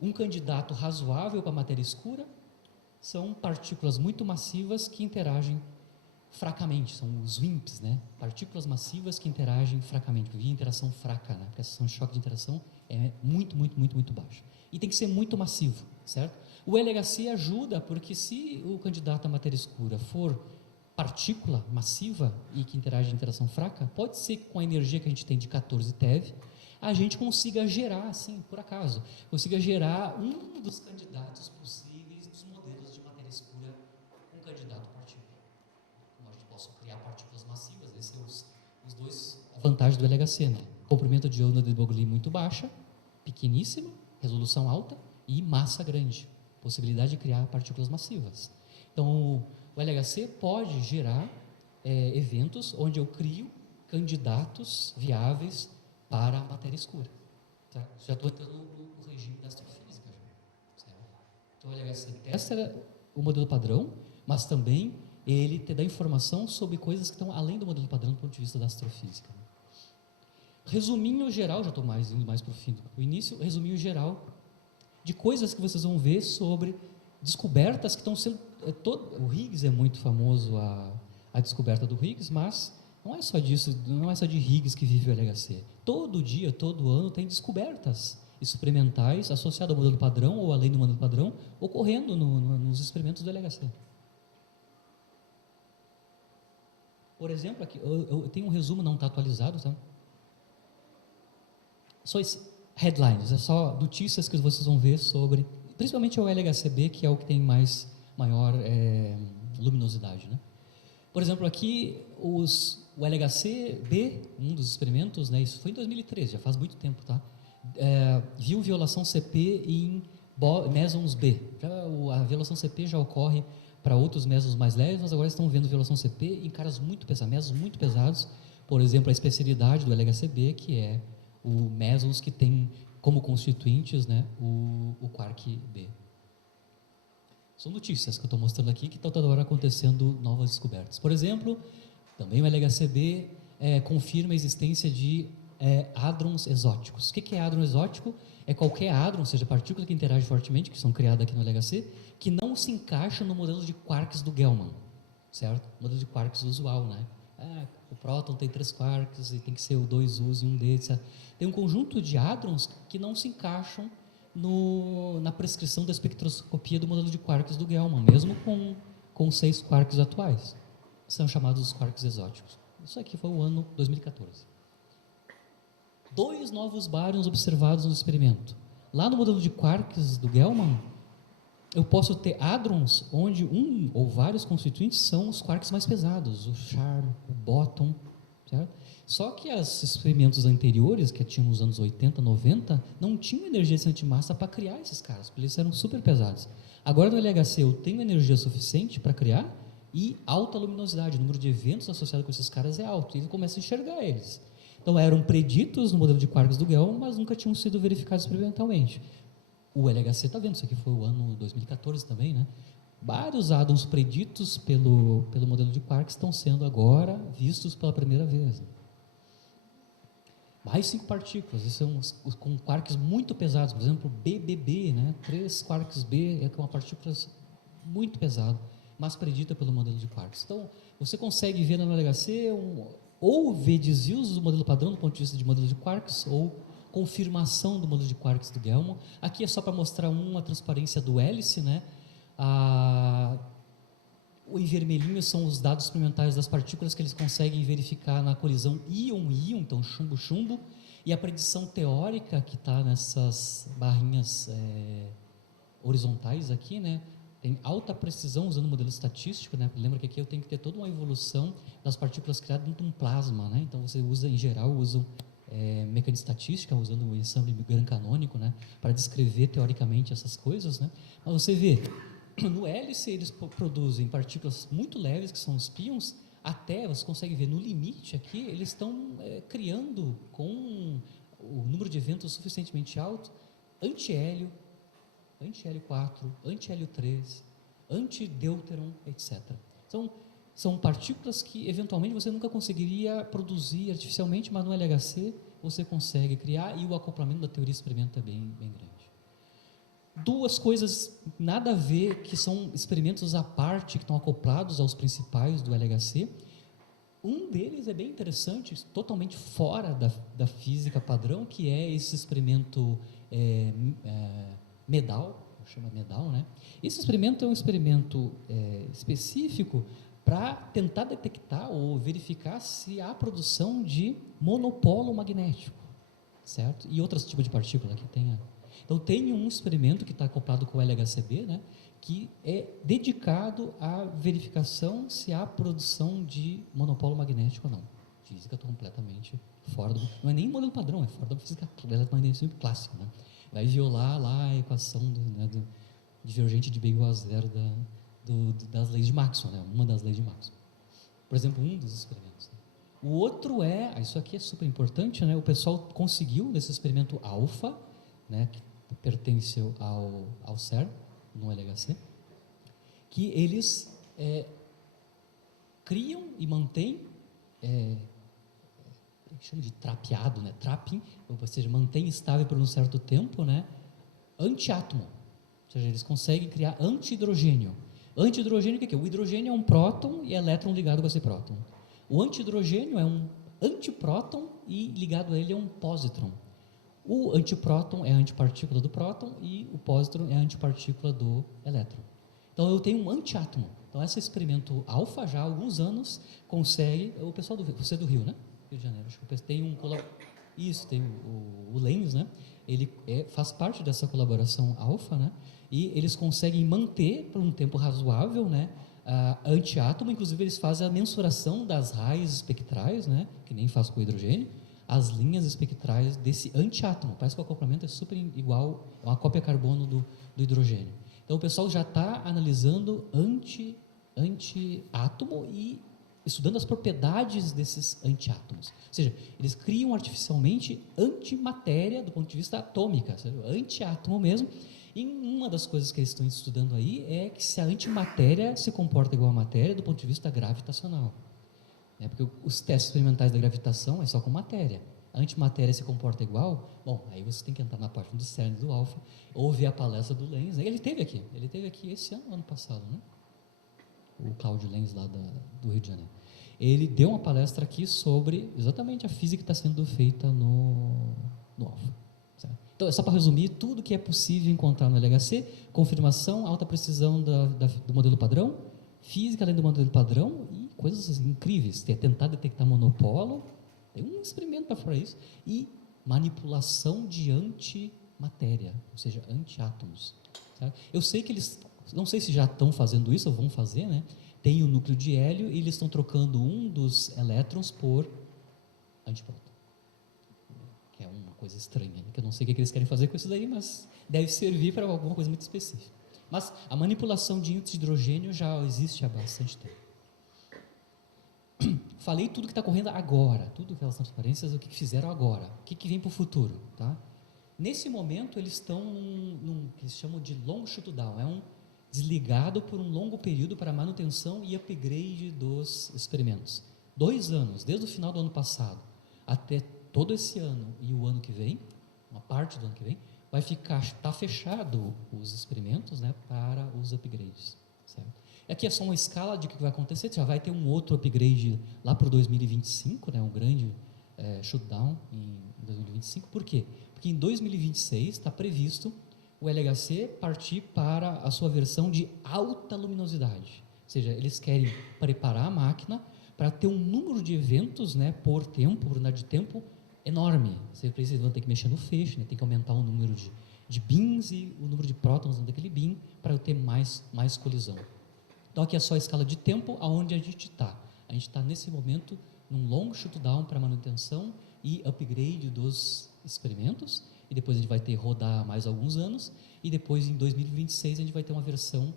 Um candidato razoável para matéria escura são partículas muito massivas que interagem fracamente, são os WIMPs, né? Partículas massivas que interagem fracamente, via interação fraca, né? Porque a seção de choque de interação é muito baixa. E tem que ser muito massivo, certo? O LHC ajuda, porque se o candidato à matéria escura for partícula massiva e que interage em interação fraca, pode ser que com a energia que a gente tem de 14 TeV, a gente consiga gerar, assim, por acaso, consiga gerar um dos candidatos possíveis dos modelos de matéria escura, um candidato partícula. Como a gente possa criar partículas massivas, esses são os dois vantagens do LHC, né? Comprimento de onda de Broglie muito baixa, pequeníssima, resolução alta e massa grande, possibilidade de criar partículas massivas. Então, o LHC pode gerar eventos onde eu crio candidatos viáveis para a matéria escura. Tá? Já estou entrando no regime da astrofísica. Certo? Então, o LHC testa o modelo padrão, mas também ele te dá informação sobre coisas que estão além do modelo padrão do ponto de vista da astrofísica. Resuminho geral, já estou indo mais para o fim do que o início, resuminho geral de coisas que vocês vão ver sobre descobertas que estão sendo... o Higgs é muito famoso, a descoberta do Higgs, mas não é só disso, não é só de Higgs que vive o LHC. Todo dia, todo ano, tem descobertas experimentais associadas ao modelo padrão ou além do modelo padrão, ocorrendo nos experimentos do LHC. Por exemplo, aqui, eu tenho um resumo, não está atualizado, tá? Só headlines, é só notícias que vocês vão ver sobre, principalmente o LHCb, que é o que tem maior luminosidade, né? Por exemplo, aqui o LHCb, um dos experimentos, né, isso foi em 2013, já faz muito tempo, tá? Viu violação CP em mesons B. A violação CP já ocorre para outros mesons mais leves, mas agora estão vendo violação CP em caras muito pesados, mesons muito pesados. Por exemplo, a especialidade do LHCb, que é o mesons que tem como constituintes, né, o quark B. São notícias que eu estou mostrando aqui que estão toda hora acontecendo novas descobertas. Por exemplo, também o LHCb confirma a existência de hadrons exóticos. O que é hadron exótico? É qualquer hadron, ou seja, partícula que interage fortemente, que são criadas aqui no LHC, que não se encaixa no modelo de quarks do Gell-Mann, certo? O modelo de quarks usual, né? O próton tem 3 quarks e tem que ser o 2Us e um D, etc. Tem um conjunto de hadrons que não se encaixam na prescrição da espectroscopia do modelo de quarks do Gell-Mann, mesmo com 6 quarks atuais. São chamados os quarks exóticos. Isso aqui foi o ano 2014. 2 novos baryons observados no experimento. Lá no modelo de quarks do Gell-Mann, eu posso ter hadrons onde um ou vários constituintes são os quarks mais pesados, o Charm, o Bóton, certo? Só que os experimentos anteriores, que tinham nos anos 80, 90, não tinham energia de antimassa para criar esses caras, porque eles eram super pesados. Agora no LHC eu tenho energia suficiente para criar e alta luminosidade, o número de eventos associados com esses caras é alto, e eu começo a enxergar eles. Então eram preditos no modelo de quarks do Gell-Mann, mas nunca tinham sido verificados experimentalmente. O LHC está vendo, isso aqui foi o ano 2014 também, né? Vários hadrons preditos pelo modelo de quarks estão sendo agora vistos pela primeira vez. Mais 5 partículas, isso são com quarks muito pesados, por exemplo, BBB, né? 3 quarks B é uma partícula muito pesada, mas predita pelo modelo de quarks. Então, você consegue ver no LHC ou ver desvios do modelo padrão do ponto de vista de modelo de quarks, ou confirmação do modelo de quarks do Gell-Mann. Aqui é só para mostrar a transparência do hélice, né? Em vermelhinho são os dados experimentais das partículas que eles conseguem verificar na colisão íon-íon, então chumbo-chumbo, e a predição teórica que está nessas barrinhas horizontais aqui, né? Tem alta precisão usando o modelo estatístico, né? Lembra que aqui eu tenho que ter toda uma evolução das partículas criadas dentro de um plasma, né? Então você usa, em geral, mecânica estatística, usando o ensemble Gran canônico, né? Para descrever teoricamente essas coisas, né? Mas você vê, no hélice eles produzem partículas muito leves, que são os pions, até, você consegue ver, no limite aqui, eles estão criando, com o número de eventos suficientemente alto, antihélio, antihélio 4, antihélio 3, antidêuteron, etc. São partículas que, eventualmente, você nunca conseguiria produzir artificialmente, mas no LHC você consegue criar, e o acoplamento da teoria experimento é bem grande. Duas coisas nada a ver, que são experimentos à parte, que estão acoplados aos principais do LHC. Um deles é bem interessante, totalmente fora da física padrão, que é esse experimento MEDAL, chama MEDAL, né? Esse experimento é um experimento específico para tentar detectar ou verificar se há produção de monopolo magnético, certo? E outros tipos de partícula que tenha. Então, tem um experimento que está acoplado com o LHCb, né, que é dedicado à verificação se há produção de monopolo magnético ou não. Física completamente fora do... Não é nem modelo padrão, é fora da física eletromagnetismo clássico. Né? Vai violar lá a equação divergente de B igual a zero das leis de Maxwell, né? Uma das leis de Maxwell. Por exemplo, um dos experimentos. O outro isso aqui é super importante, né? O pessoal conseguiu, nesse experimento alfa, né, que pertenceu ao CERN, no LHC, que eles criam e mantêm, chama de trapeado, né, trapping, ou seja, mantém estável por um certo tempo, né, antiátomo, ou seja, eles conseguem criar antihidrogênio. Antihidrogênio, o que é? O hidrogênio é um próton e elétron ligado com esse próton. O antihidrogênio é um antipróton e ligado a ele é um pósitron. O antipróton é a antipartícula do próton e o pósitron é a antipartícula do elétron. Então, eu tenho um antiátomo. Então, esse experimento alfa, já há alguns anos, consegue... O pessoal você é do Rio, né? Rio de Janeiro. Acho que tem um... Isso, tem o Lenz, né? Ele faz parte dessa colaboração alfa, né? E eles conseguem manter, por um tempo razoável, né, antiátomo. Inclusive, eles fazem a mensuração das raios espectrais, né? Que nem faz com o hidrogênio. As linhas espectrais desse antiátomo. Parece que o acoplamento é super igual, é uma cópia carbono do hidrogênio. Então, o pessoal já está analisando antiátomo e estudando as propriedades desses antiátomos. Ou seja, eles criam artificialmente antimatéria do ponto de vista atômica, antiátomo mesmo. E uma das coisas que eles estão estudando aí é que se a antimatéria se comporta igual à matéria do ponto de vista gravitacional. Porque os testes experimentais da gravitação é só com matéria. A antimatéria se comporta igual? Bom, aí você tem que entrar na parte do CERN do alfa, ou ver a palestra do Lenz. Ele esteve aqui esse ano passado, né? O Cláudio Lenz, lá do Rio de Janeiro. Ele deu uma palestra aqui sobre exatamente a física que está sendo feita no alfa. Certo? Então, é só para resumir, tudo que é possível encontrar no LHC, confirmação, alta precisão do modelo padrão, física além do modelo padrão e coisas incríveis, tentar detectar monopolo, tem um experimento para fora isso, e manipulação de antimatéria, ou seja, antiátomos. Certo? Eu sei que eles, não sei se já estão fazendo isso, ou vão fazer, né? Tem o núcleo de hélio e eles estão trocando um dos elétrons por antipróton. Que é uma coisa estranha, né? Que eu não sei o que eles querem fazer com isso daí, mas deve servir para alguma coisa muito específica. Mas a manipulação de índice de hidrogênio já existe há bastante tempo. Falei tudo que está correndo agora, tudo que elas transparências, o que fizeram agora, o que vem para o futuro. Tá? Nesse momento, eles estão num que eles chamam de long shutdown, é um desligado por um longo período para manutenção e upgrade dos experimentos. 2 anos, desde o final do ano passado até todo esse ano e o ano que vem, uma parte do ano que vem, vai tá fechado os experimentos, né, para os upgrades. Certo? Aqui é só uma escala de o que vai acontecer, já vai ter um outro upgrade lá para o 2025, né, um grande shutdown em 2025. Por quê? Porque em 2026 está previsto o LHC partir para a sua versão de alta luminosidade. Ou seja, eles querem preparar a máquina para ter um número de eventos, né, por unidade de tempo, enorme. Vocês vão ter que mexer no feixe, né, tem que aumentar o número de beams e o número de prótons dentro daquele beam para eu ter mais colisão. Então, aqui é só a escala de tempo aonde a gente está. A gente está, nesse momento, num long shutdown para manutenção e upgrade dos experimentos, e depois a gente vai ter rodar mais alguns anos, e depois, em 2026, a gente vai ter uma versão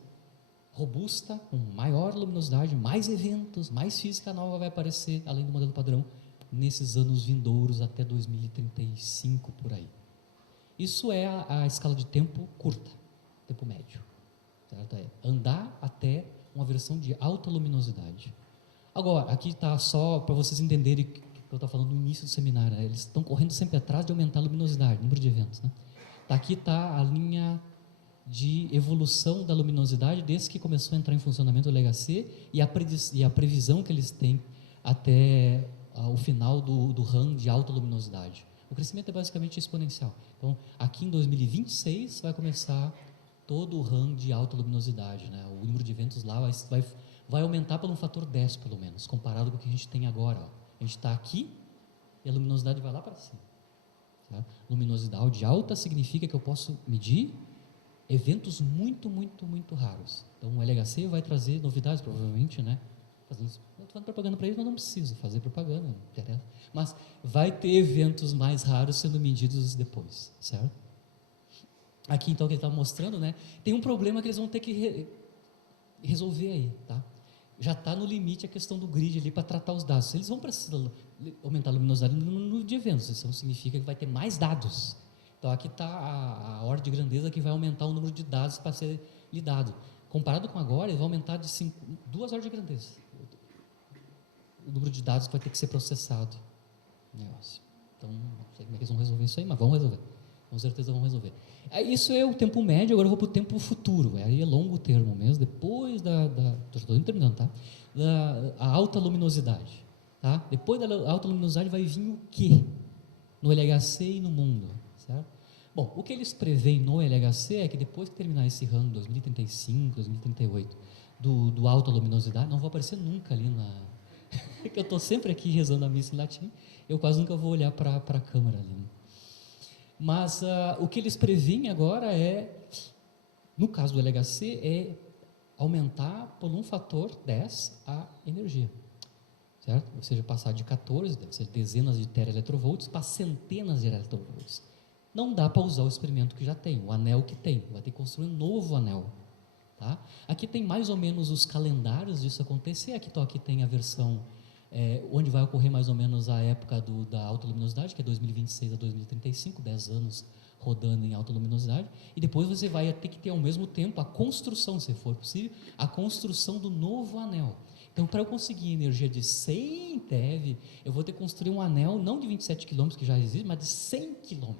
robusta, com maior luminosidade, mais eventos, mais física nova vai aparecer, além do modelo padrão, nesses anos vindouros até 2035, por aí. Isso é a escala de tempo curta, tempo médio. Certo? É andar até uma versão de alta luminosidade. Agora, aqui está só para vocês entenderem o que eu estava falando no início do seminário. Eles estão correndo sempre atrás de aumentar a luminosidade, o número de eventos. Né? Aqui está a linha de evolução da luminosidade desde que começou a entrar em funcionamento o LHC e a previsão que eles têm até o final do RAM de alta luminosidade. O crescimento é basicamente exponencial. Então, aqui em 2026 vai começar todo o RAM de alta luminosidade, né? O número de eventos lá vai aumentar por um fator 10, pelo menos, comparado com o que a gente tem agora. Ó. A gente está aqui e a luminosidade vai lá para cima. Tá? Luminosidade alta significa que eu posso medir eventos muito, muito, muito raros. Então, o LHC vai trazer novidades, provavelmente, né? Estou fazendo propaganda para eles, mas não preciso fazer propaganda, não interessa. Mas vai ter eventos mais raros sendo medidos depois, certo? Aqui, então, que ele está mostrando, né? Tem um problema que eles vão ter que resolver aí, tá? Já está no limite a questão do grid ali para tratar os dados. Eles vão precisar aumentar a luminosidade no número de eventos, isso significa que vai ter mais dados. Então, aqui está a ordem de grandeza que vai aumentar o número de dados para ser lidado. Comparado com agora, ele vai aumentar de 2 ordens de grandeza. O número de dados que vai ter que ser processado. Negócio. Então, não sei como é que eles vão resolver isso aí, mas vão resolver. Com certeza vão resolver. Isso é o tempo médio, agora eu vou para o tempo futuro. Aí é longo termo mesmo, depois estou terminando, tá? A alta luminosidade. Tá? Depois da alta luminosidade vai vir o quê? No LHC e no mundo. Certo? Bom, o que eles preveem no LHC é que depois que terminar esse RAM 2035, 2038, do alta luminosidade, não vou aparecer nunca ali que eu estou sempre aqui rezando a missa em latim, eu quase nunca vou olhar para a câmera ali. Né? Mas o que eles preveem agora no caso do LHC, é aumentar por um fator 10 a energia. Certo? Ou seja, passar de 14, deve ser dezenas de teraeletrovolts, para centenas de eletrovolts. Não dá para usar o experimento que já tem, o anel que tem, vai ter que construir um novo anel. Tá? Aqui tem mais ou menos os calendários disso acontecer, aqui tem a versão onde vai ocorrer mais ou menos a época da alta luminosidade, que é 2026 a 2035, 10 anos rodando em alta luminosidade, e depois você vai ter que ter ao mesmo tempo a construção, se for possível, a construção do novo anel. Então, para eu conseguir energia de 100 TeV, eu vou ter que construir um anel, não de 27 km, que já existe, mas de 100 km.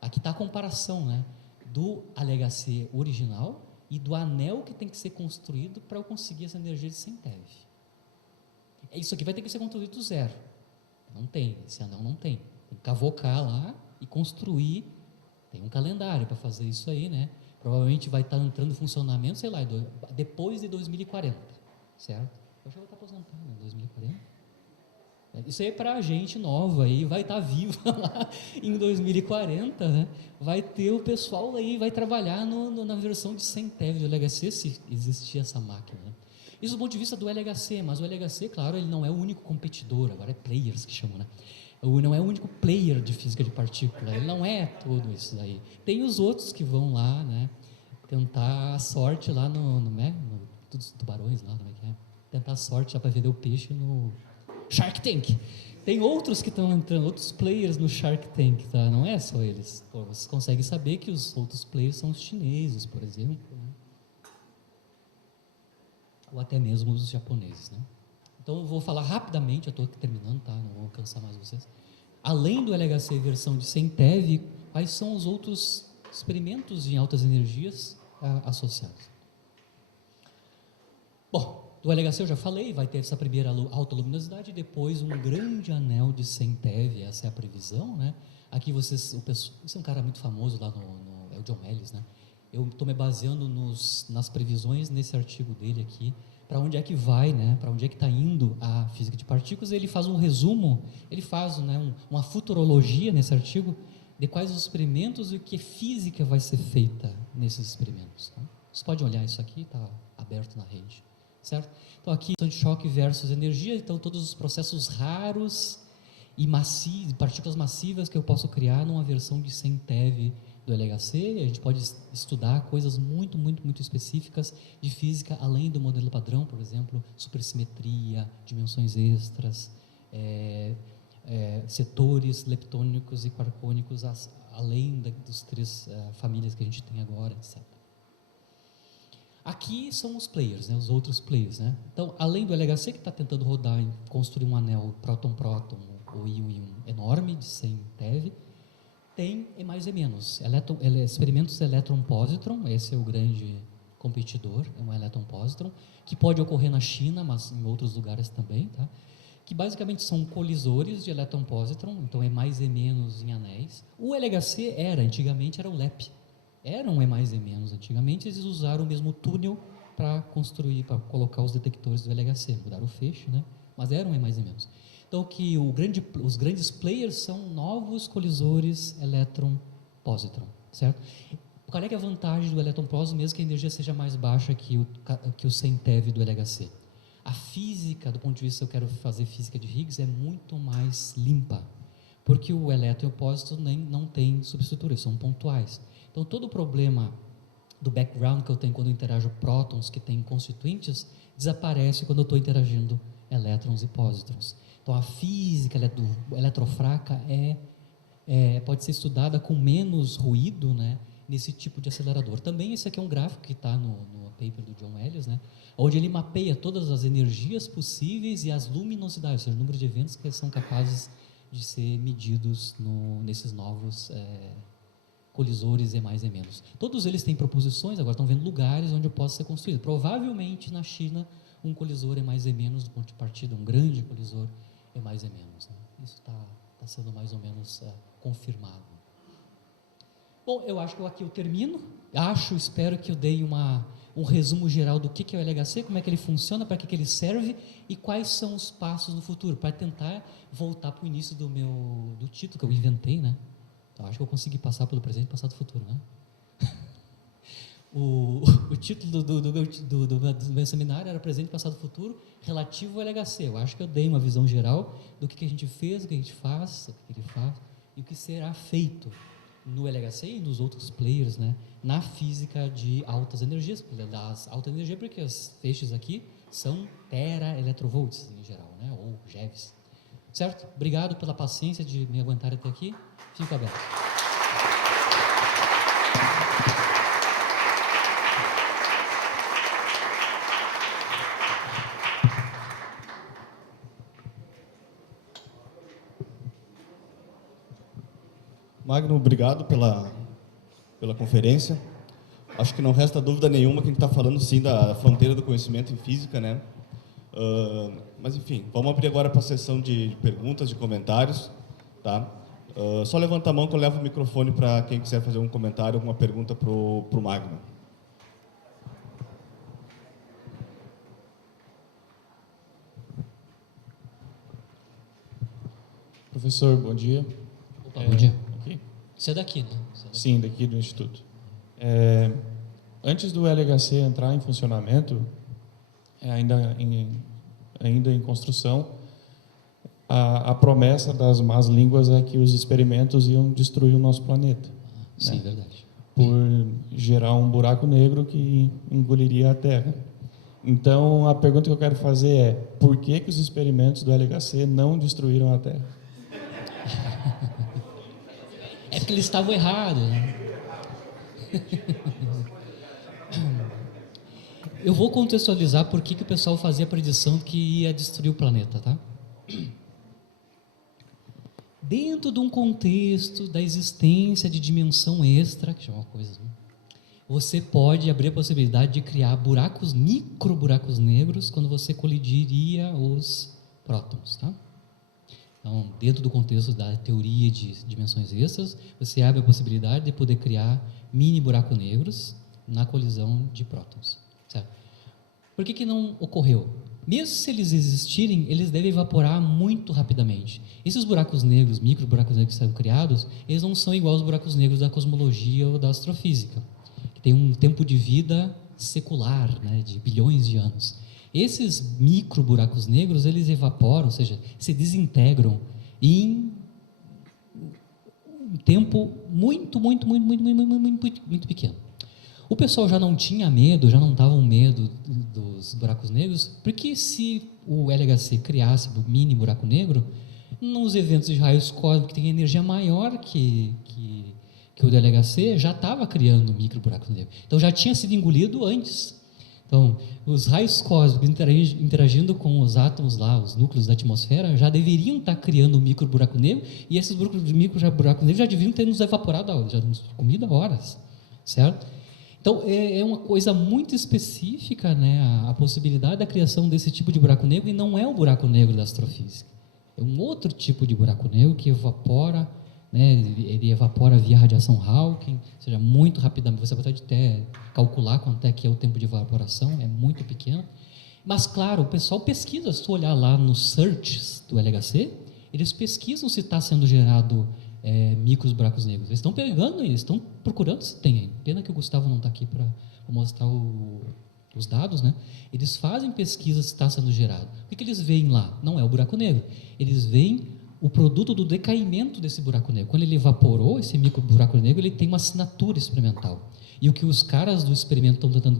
Aqui está a comparação, né, do LHC original e do anel que tem que ser construído para eu conseguir essa energia de 100 TeV. Isso aqui vai ter que ser construído do zero. Não tem, esse anel não tem. Tem que cavocar lá e construir. Tem um calendário para fazer isso aí, né? Provavelmente vai estar entrando em funcionamento, sei lá, depois de 2040, certo? Eu já vou estar aposentado em 2040. Isso aí é para a gente nova aí, vai estar viva lá em 2040, né? Vai ter o pessoal aí, vai trabalhar na versão de 100 TeV do LHC, se existir essa máquina, né? Isso do ponto de vista do LHC, mas o LHC, claro, ele não é o único competidor, agora é players que chamam, né? Não é o único player de física de partícula, ele não é tudo isso aí. Tem os outros que vão lá, né, tentar a sorte lá dos tubarões lá, como é que é? Tentar a sorte já para vender o peixe no Shark Tank. Tem outros que estão entrando, outros players no Shark Tank, tá? Não é só eles. Pô, vocês conseguem saber que os outros players são os chineses, por exemplo, né? Ou até mesmo os japoneses, né? Então, eu vou falar rapidamente, eu estou terminando, tá? Não vou cansar mais vocês. Além do LHC versão de 100 TeV, quais são os outros experimentos em altas energias associados? Bom, do LHC eu já falei, vai ter essa primeira alta luminosidade e depois um grande anel de 100 TeV, essa é a previsão, né? Aqui esse é um cara muito famoso lá é o John Ellis, né? Eu estou me baseando nas previsões nesse artigo dele aqui, para onde é que vai, né? Para onde é que está indo a física de partículas. Ele faz um resumo, ele faz, né, uma futurologia nesse artigo de quais os experimentos e que física vai ser feita nesses experimentos. Tá? Vocês podem olhar isso aqui, está aberto na rede, certo? Então aqui, de choque versus energia, então todos os processos raros e partículas massivas que eu posso criar numa versão de 100 TeV do LHC. A gente pode estudar coisas muito, muito, muito específicas de física, além do modelo padrão, por exemplo, supersimetria, dimensões extras, setores leptônicos e quarcônicos, além dos 3 famílias que a gente tem agora, etc. Aqui são os players, né, os outros players, né? Então, além do LHC, que está tentando rodar e construir um anel próton-próton ou íon-íon enorme, de 100 TeV, Tem E mais E menos. Experimentos elétron-positron, esse é o grande competidor, é um elétron-positron, que pode ocorrer na China, mas em outros lugares também, tá? Que basicamente são colisores de elétron-positron, então E mais E menos em anéis. O LHC antigamente era o LEP, era um E mais E menos antigamente, eles usaram o mesmo túnel para construir, para colocar os detectores do LHC, mudaram o feixe, né? Mas era um E mais E menos. Então, os grandes players são novos colisores elétron-positron, certo? Qual é, que é a vantagem do elétron-positron, mesmo que a energia seja mais baixa que o 100 TeV do LHC? A física, do ponto de vista, eu quero fazer física de Higgs, é muito mais limpa, porque o elétron e o positron não tem subestruturas, são pontuais. Então, todo o problema do background que eu tenho quando eu interajo prótons que têm constituintes, desaparece quando eu estou interagindo elétrons e pósitrons. Então, a física eletrofraca pode ser estudada com menos ruído, né, nesse tipo de acelerador. Também esse aqui é um gráfico que está no paper do John Ellis, né, onde ele mapeia todas as energias possíveis e as luminosidades, ou seja, o número de eventos que são capazes de ser medidos nesses novos colisores E mais E menos. Todos eles têm proposições, agora estão vendo lugares onde possa ser construído. Provavelmente na China, um colisor E mais E menos do ponto de partida, um grande colisor E mais E menos. Né? Isso está sendo mais ou menos confirmado. Bom, eu acho que aqui eu termino. Espero que eu dei um resumo geral do que é o LHC, como é que ele funciona, para que ele serve e quais são os passos no futuro, para tentar voltar para o início do título que eu inventei, né? Então, acho que eu consegui passar pelo presente, passado e futuro, né? O título do meu seminário era Presente, Passado e Futuro, relativo ao LHC. Eu acho que eu dei uma visão geral do que a gente fez, o que a gente faz, o que ele faz e o que será feito no LHC e nos outros players, né, na física de altas energias, das altas energias, porque os feixes aqui são tera-eletrovolts em geral, né, ou GeVs. Certo? Obrigado pela paciência de me aguentar até aqui. Fico aberto. Magno, obrigado pela conferência. Acho que não resta dúvida nenhuma que a gente está falando, sim, da fronteira do conhecimento em física, né? Mas, enfim, vamos abrir agora para a sessão de perguntas, de comentários, tá? Só levanta a mão que eu levo o microfone para quem quiser fazer um comentário, alguma pergunta para o Magno. Professor, bom dia. Opa, bom dia. Aqui? Você é daqui, né? Sim, daqui do Instituto. Antes do LHC entrar em funcionamento, ainda em construção, a promessa das más línguas é que os experimentos iam destruir o nosso planeta. Sim, né? verdade. Por gerar um buraco negro que engoliria a Terra. Então, a pergunta que eu quero fazer é: por que os experimentos do LHC não destruíram a Terra? É porque eles estavam errados, né? Eu vou contextualizar por que o pessoal fazia a predição que ia destruir o planeta, tá? Dentro de um contexto da existência de dimensão extra, que chama coisa, né? Você pode abrir a possibilidade de criar micro buracos negros, quando você colidiria os prótons, tá? Então, dentro do contexto da teoria de dimensões extras, você abre a possibilidade de poder criar mini buracos negros na colisão de prótons, certo? Por que não ocorreu? Mesmo se eles existirem, eles devem evaporar muito rapidamente. Esses buracos negros, micro buracos negros que são criados, eles não são igual aos buracos negros da cosmologia ou da astrofísica, que tem um tempo de vida secular, né, de bilhões de anos. Esses micro buracos negros, eles evaporam, ou seja, se desintegram em um tempo muito pequeno. O pessoal já não tinha medo, já não estava com medo dos buracos negros, porque se o LHC criasse um mini buraco negro, nos eventos de raios cósmicos que tem energia maior que o do LHC, já estava criando micro buracos negros. Então já tinha sido engolido antes. Então, os raios cósmicos interagindo com os átomos lá, os núcleos da atmosfera, já deveriam estar criando um micro buraco negro, e esses micro buraco negro já deveriam ter nos evaporado, já nos comido há horas, certo? Então, é uma coisa muito específica, né, a possibilidade da criação desse tipo de buraco negro, e não é o buraco negro da astrofísica. É um outro tipo de buraco negro que evapora, né, ele evapora via radiação Hawking, ou seja, muito rapidamente. Você pode até calcular quanto é que é o tempo de evaporação, é muito pequeno. Mas, claro, o pessoal pesquisa. Se tu olhar lá nos searches do LHC, eles pesquisam se está sendo gerado micros buracos negros. Eles estão pegando, eles estão procurando se tem. Pena que o Gustavo não está aqui para mostrar os dados, né? Eles fazem pesquisa se está sendo gerado. O que eles veem lá? Não é o buraco negro. Eles veem o produto do decaimento desse buraco negro. Quando ele evaporou, esse micro buraco negro, ele tem uma assinatura experimental. E o que os caras do experimento estão tentando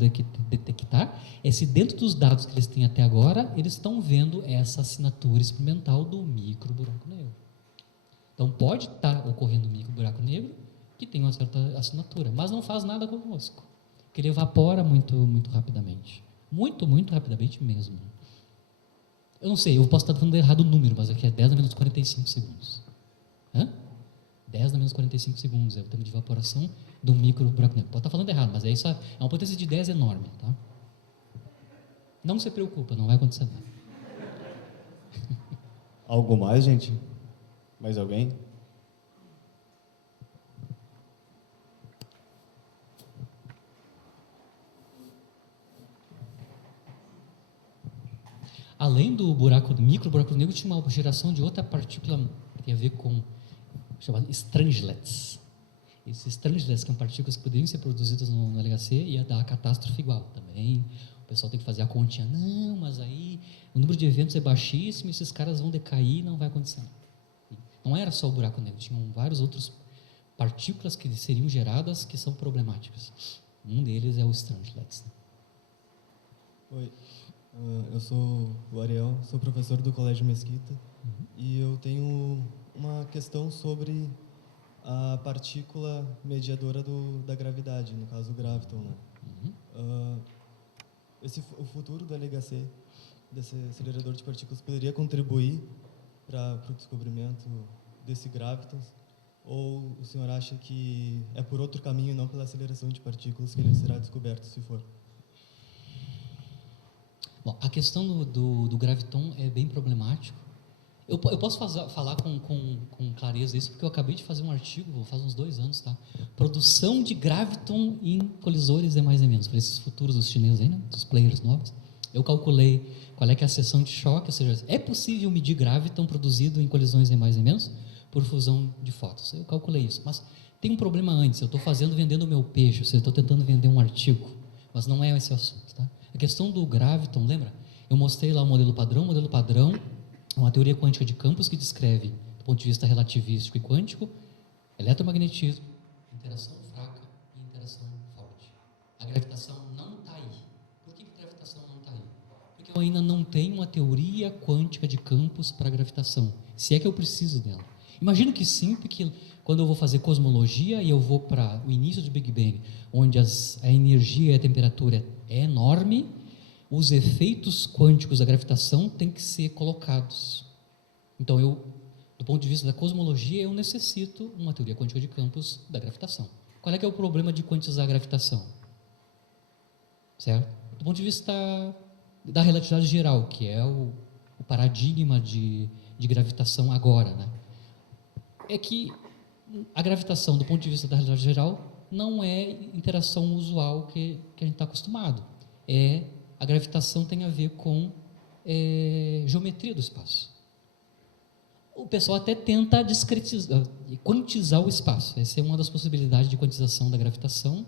detectar é se dentro dos dados que eles têm até agora, eles estão vendo essa assinatura experimental do micro buraco negro. Então, pode estar ocorrendo um micro buraco negro que tem uma certa assinatura, mas não faz nada conosco, porque ele evapora muito, muito rapidamente. Muito, muito rapidamente mesmo. Eu não sei, eu posso estar dando errado o número, mas aqui é 10 a menos 45 segundos. 10 a menos 45 segundos é o tempo de evaporação de um micro buraco negro. Pode estar falando errado, mas é uma potência de 10 enorme. Tá? Não se preocupa, não vai acontecer nada. Algo mais, gente? Mais alguém? Além do micro buraco negro, tinha uma geração de outra partícula que tem a ver com chamada strangelets. Esses strangelets, que são partículas que poderiam ser produzidas no LHC, ia dar a catástrofe igual também. O pessoal tem que fazer a continha. Não, mas aí o número de eventos é baixíssimo, esses caras vão decair e não vai acontecer nada. Não era só o buraco negro, tinham vários outros partículas que seriam geradas que são problemáticas. Um deles é o strangelets. Oi, eu sou o Ariel, sou professor do Colégio Mesquita, e eu tenho uma questão sobre a partícula mediadora da gravidade, no caso o graviton, né? O futuro do LHC, desse acelerador de partículas, poderia contribuir para o descobrimento desse graviton? Ou o senhor acha que é por outro caminho, não pela aceleração de partículas, que ele será descoberto, se for? Bom, a questão do graviton é bem problemático. Eu posso falar com clareza isso, porque eu acabei de fazer um artigo, faz uns 2 anos, tá? Produção de graviton em colisores E mais e menos, para esses futuros dos chineses aí, né? Dos players novos. Eu calculei qual é que é a seção de choque, ou seja, é possível medir graviton produzido em colisões E mais e menos por fusão de fótons. Eu calculei isso, mas tem um problema antes. Eu estou vendendo o meu peixe, ou seja, eu estou tentando vender um artigo, mas não é esse o assunto, tá? A questão do graviton, lembra? Eu mostrei lá o modelo padrão. O modelo padrão é uma teoria quântica de campos que descreve, do ponto de vista relativístico e quântico, eletromagnetismo, interação fraca e interação forte. A gravitação não está aí. Por que a gravitação não está aí? Porque eu ainda não tenho uma teoria quântica de campos para a gravitação, se é que eu preciso dela. Imagino que sim, porque quando eu vou fazer cosmologia e eu vou para o início do Big Bang, onde a energia e a temperatura é enorme, os efeitos quânticos da gravitação têm que ser colocados. Então, do ponto de vista da cosmologia, eu necessito uma teoria quântica de campos da gravitação. Qual é que é o problema de quantizar a gravitação? Certo? Do ponto de vista da relatividade geral, que é o paradigma de gravitação agora, né? É que a gravitação, do ponto de vista da realidade geral, não é interação usual que a gente está acostumado. A gravitação tem a ver com geometria do espaço. O pessoal até tenta quantizar o espaço. Essa é uma das possibilidades de quantização da gravitação.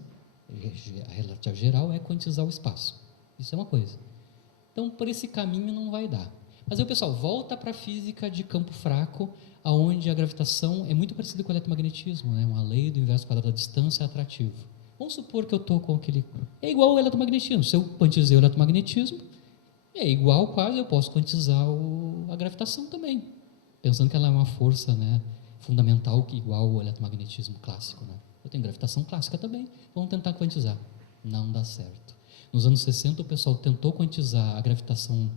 A relatividade geral é quantizar o espaço. Isso é uma coisa. Então, por esse caminho não vai dar. Mas aí o pessoal volta para a física de campo fraco, onde a gravitação é muito parecida com o eletromagnetismo, né? Uma lei do inverso quadrado da distância é atrativo. Vamos supor que eu estou com aquele... É igual ao eletromagnetismo. Se eu quantizei o eletromagnetismo, é igual quase, eu posso quantizar a gravitação também. Pensando que ela é uma força, né, fundamental, igual ao eletromagnetismo clássico, né? Eu tenho gravitação clássica também. Vamos tentar quantizar. Não dá certo. Nos anos 60, o pessoal tentou quantizar a gravitação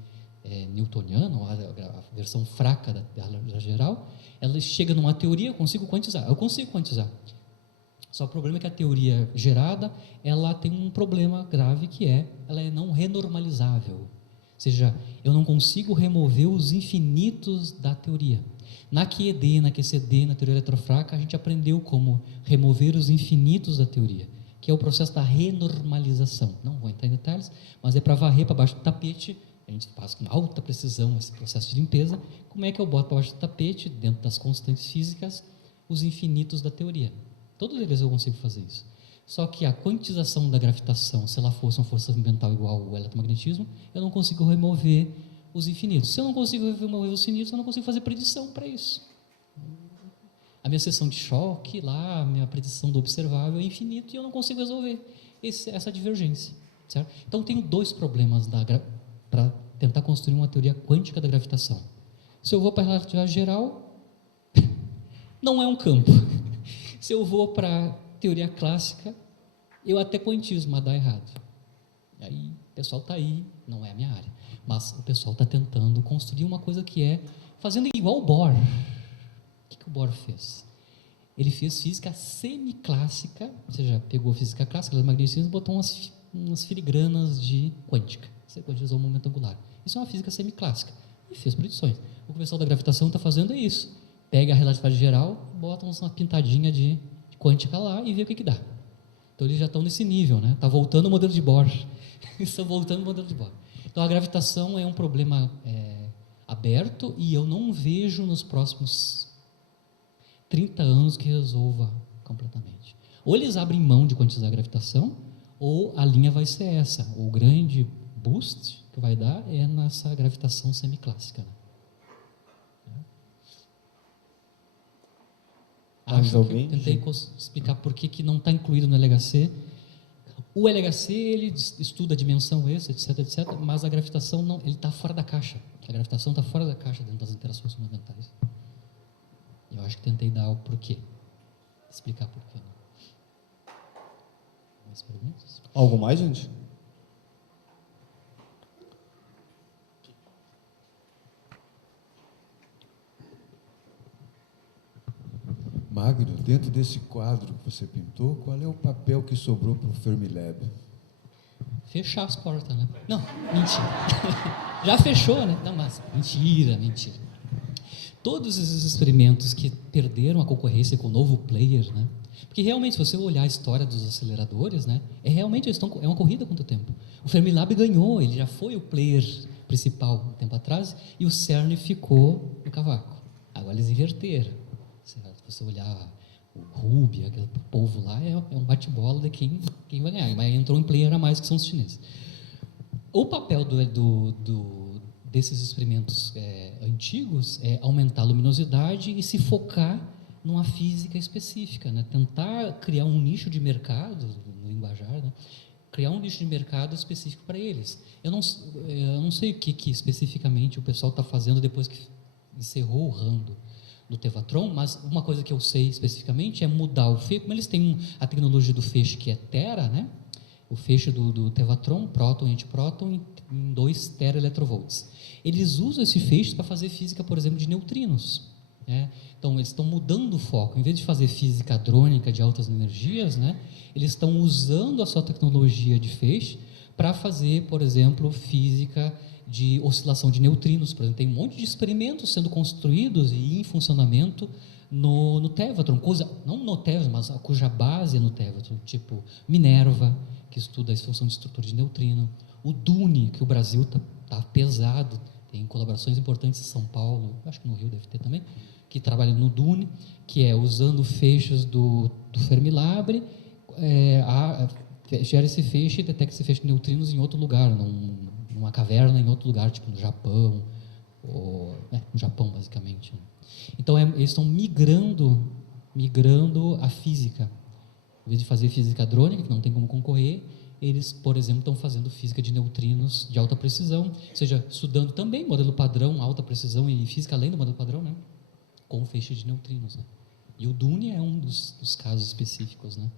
newtoniana, ou a versão fraca da relatividade geral. Ela chega numa teoria, eu consigo quantizar. Só que o problema é que a teoria gerada, ela tem um problema grave, que ela é não renormalizável. Ou seja, eu não consigo remover os infinitos da teoria. Na QED, na QCD, na teoria eletrofraca, a gente aprendeu como remover os infinitos da teoria, que é o processo da renormalização. Não vou entrar em detalhes, mas é para varrer para baixo do tapete. A gente faz com alta precisão esse processo de limpeza. Como é que eu boto para baixo do tapete, dentro das constantes físicas, os infinitos da teoria? Todos eles eu consigo fazer isso. Só que a quantização da gravitação, se ela fosse uma força fundamental igual ao eletromagnetismo, eu não consigo remover os infinitos. Se eu não consigo remover os infinitos, eu não consigo fazer predição para isso. A minha seção de choque, lá, a minha predição do observável é infinito e eu não consigo resolver essa divergência. Certo? Então, tenho dois problemas para tentar construir uma teoria quântica da gravitação. Se eu vou para a relatividade geral, não é um campo. Se eu vou para a teoria clássica, eu até quantizo, mas dá errado. Aí o pessoal está aí, não é a minha área, mas o pessoal está tentando construir uma coisa que fazendo igual o Bohr. O que o Bohr fez? Ele fez física semiclássica, ou seja, pegou física clássica, eletromagnetismo, e botou umas filigranas de quântica. Você quantizou o momento angular. Isso é uma física semiclássica. E fez predições. O que o pessoal da gravitação está fazendo é isso. Pega a relatividade geral, bota uma pintadinha de quântica lá e vê o que dá. Então, eles já estão nesse nível, né? Está voltando o modelo de Bohr. Estão voltando o modelo de Bohr. Então, a gravitação é um problema aberto e eu não vejo nos próximos 30 anos que resolva completamente. Ou eles abrem mão de quantizar a gravitação, ou a linha vai ser essa. O grande boost que vai dar é nessa gravitação semiclássica. Né? Acho que eu tentei explicar por que não está incluído no LHC. O LHC, ele estuda a dimensão esse, etc, mas a gravitação não, ele está fora da caixa. A gravitação está fora da caixa dentro das interações fundamentais. Eu acho que tentei dar o porquê. Explicar porquê. Né? Mais perguntas? Algo mais, gente? Magno, dentro desse quadro que você pintou, qual é o papel que sobrou para o Fermilab? Fechar as portas, né? Não, mentira. Já fechou, né? Não, mas mentira. Todos esses experimentos que perderam a concorrência com o novo player, né? Porque realmente, se você olhar a história dos aceleradores, né? Realmente é uma corrida contra o tempo. O Fermilab ganhou, ele já foi o player principal um tempo atrás, e o CERN ficou no cavaco. Agora eles inverteram. Certo? Se você olhar o Ruby, aquele povo lá, é um bate-bola de quem vai ganhar. Mas entrou um player a mais, que são os chineses. O papel desses experimentos antigos é aumentar a luminosidade e se focar numa física específica, né? Tentar criar um nicho de mercado, no linguajar, né? Criar um nicho de mercado específico para eles. Eu não sei o que especificamente o pessoal está fazendo depois que encerrou o rando do Tevatron, mas uma coisa que eu sei especificamente é mudar o feixe. Como eles têm a tecnologia do feixe que é tera, né? O feixe do Tevatron, próton e antipróton, em 2 teraelectrovolts. Eles usam esse feixe para fazer física, por exemplo, de neutrinos. Né? Então, eles estão mudando o foco. Em vez de fazer física hadrônica de altas energias, né? Eles estão usando a sua tecnologia de feixe para fazer, por exemplo, física de oscilação de neutrinos. Por exemplo, tem um monte de experimentos sendo construídos e em funcionamento no Tevatron, não no Tevatron, mas cuja base é no Tevatron, tipo Minerva, que estuda a função de estrutura de neutrino, o DUNE, que o Brasil está pesado, tem colaborações importantes em São Paulo, acho que no Rio deve ter também, que trabalham no DUNE, que é usando feixes do Fermilab, gera esse feixe e detecta esse feixe de neutrinos em outro lugar, numa caverna em outro lugar, tipo no Japão, no Japão basicamente. Então eles estão migrando a física. Em vez de fazer física hadrônica, que não tem como concorrer, eles, por exemplo, estão fazendo física de neutrinos de alta precisão, ou seja, estudando também modelo padrão, alta precisão e física além do modelo padrão, né? Com feixe de neutrinos. Né? E o DUNE é um dos casos específicos. Né?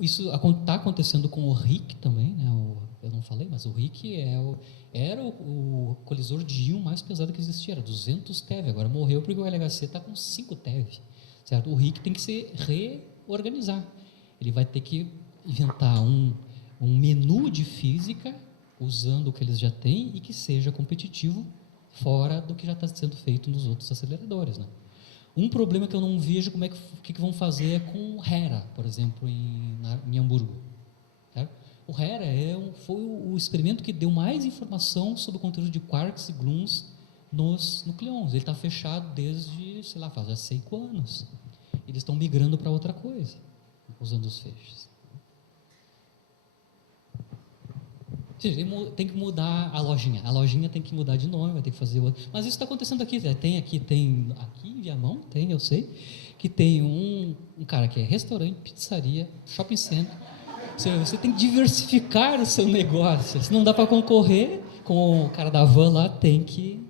Isso está acontecendo com o RIC também, né? Eu não falei, mas o RIC era o colisor de íon mais pesado que existia, era 200 TeV, agora morreu porque o LHC está com 5 TeV, certo? O RIC tem que se reorganizar, ele vai ter que inventar um menu de física usando o que eles já têm e que seja competitivo fora do que já está sendo feito nos outros aceleradores, né? Um problema que eu não vejo como o que vão fazer é com o Hera, por exemplo, em Hamburgo. Certo? O Hera foi o experimento que deu mais informação sobre o conteúdo de quarks e gluons nos nucleons. Ele está fechado desde, sei lá, faz 5 anos. Eles estão migrando para outra coisa, usando os feixes. Tem que mudar a lojinha tem que mudar de nome, vai ter que fazer outro. Mas isso está acontecendo aqui, tem aqui em Viamão, eu sei, que tem um cara que é restaurante, pizzaria, shopping center. Você tem que diversificar o seu negócio, se não dá para concorrer com o cara da van lá, tem que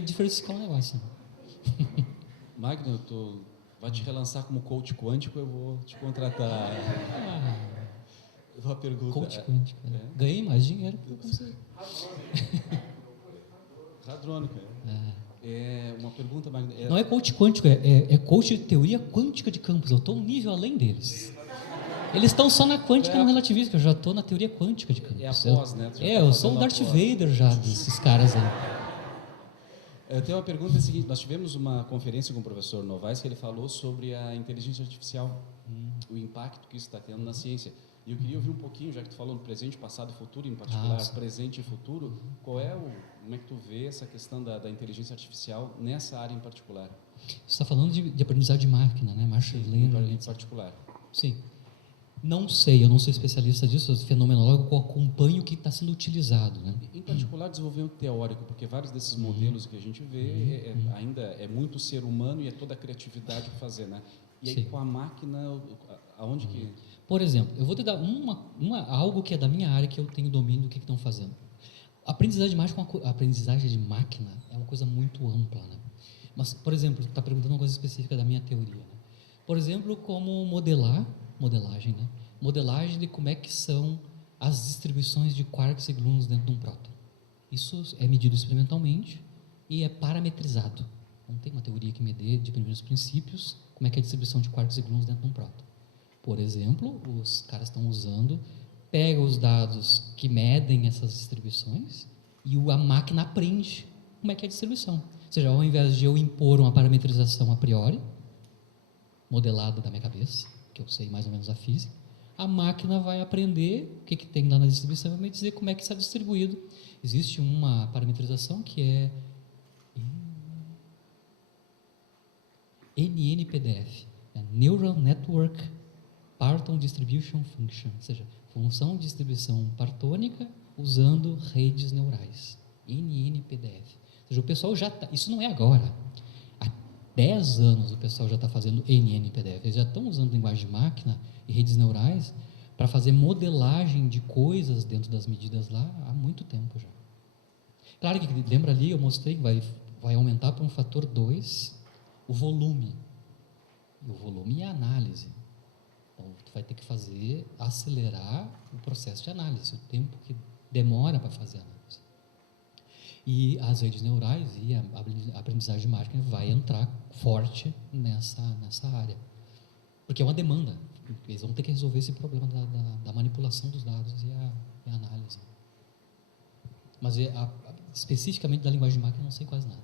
diversificar o negócio. Magno, vai te relançar como coach quântico, eu vou te contratar. Uma pergunta. Coach quântico. Ganhei mais dinheiro. Hadrônico. Uma pergunta, Magno. Não é coach quântico, é coach de teoria quântica de campos. Eu estou um nível além deles. Eles estão só na quântica no relativismo, eu já estou na teoria quântica de campos. É a pós, né? Eu sou o Darth Vader já desses caras aí. Eu tenho uma pergunta seguinte, nós tivemos uma conferência com o professor Novaes que ele falou sobre a inteligência artificial, o impacto que isso está tendo na ciência. E eu queria ouvir um pouquinho, já que tu falou no presente, passado e futuro, em particular presente e futuro, como é que tu vê essa questão da inteligência artificial nessa área em particular? Você está falando de aprendizagem de máquina, né? Machine learning. Em particular. Sim. Não sei, eu não sou especialista disso, eu sou fenomenólogo, eu acompanho o que está sendo utilizado. Né? Em particular, desenvolvimento teórico, porque vários desses modelos que a gente vê ainda é muito ser humano e é toda a criatividade para fazer, né? E aí, com a máquina, aonde que... Por exemplo, eu vou te dar algo que é da minha área, que eu tenho domínio do que estão fazendo. A aprendizagem de máquina é uma coisa muito ampla. Né? Mas, por exemplo, está perguntando uma coisa específica da minha teoria. Né? Por exemplo, como modelagem, né? Modelagem de como é que são as distribuições de quarks e gluons dentro de um próton. Isso é medido experimentalmente e é parametrizado. Não tem uma teoria que mede de primeiros princípios como é que é a distribuição de quarks e gluons dentro de um próton. Por exemplo, os caras estão pega os dados que medem essas distribuições e a máquina aprende como é que é a distribuição. Ou seja, ao invés de eu impor uma parametrização a priori, modelada da minha cabeça, que eu sei mais ou menos a física, a máquina vai aprender o que tem lá na distribuição e vai me dizer como é que está distribuído. Existe uma parametrização que é NNPDF, Neural Network Parton Distribution Function, ou seja, função de distribuição partônica usando redes neurais, NNPDF. Ou seja, o pessoal já está, isso não é agora, há 10 anos o pessoal já está fazendo NNPDF, eles já estão usando linguagem de máquina e redes neurais para fazer modelagem de coisas dentro das medidas lá há muito tempo já. Claro que, lembra ali, eu mostrei que vai aumentar para um fator 2 o volume e a análise. Então, tu vai ter que acelerar o processo de análise, o tempo que demora para fazer a análise. E as redes neurais e a aprendizagem de máquina vai entrar forte nessa área. Porque é uma demanda. Eles vão ter que resolver esse problema da manipulação dos dados e a análise. Mas especificamente da linguagem de máquina eu não sei quase nada.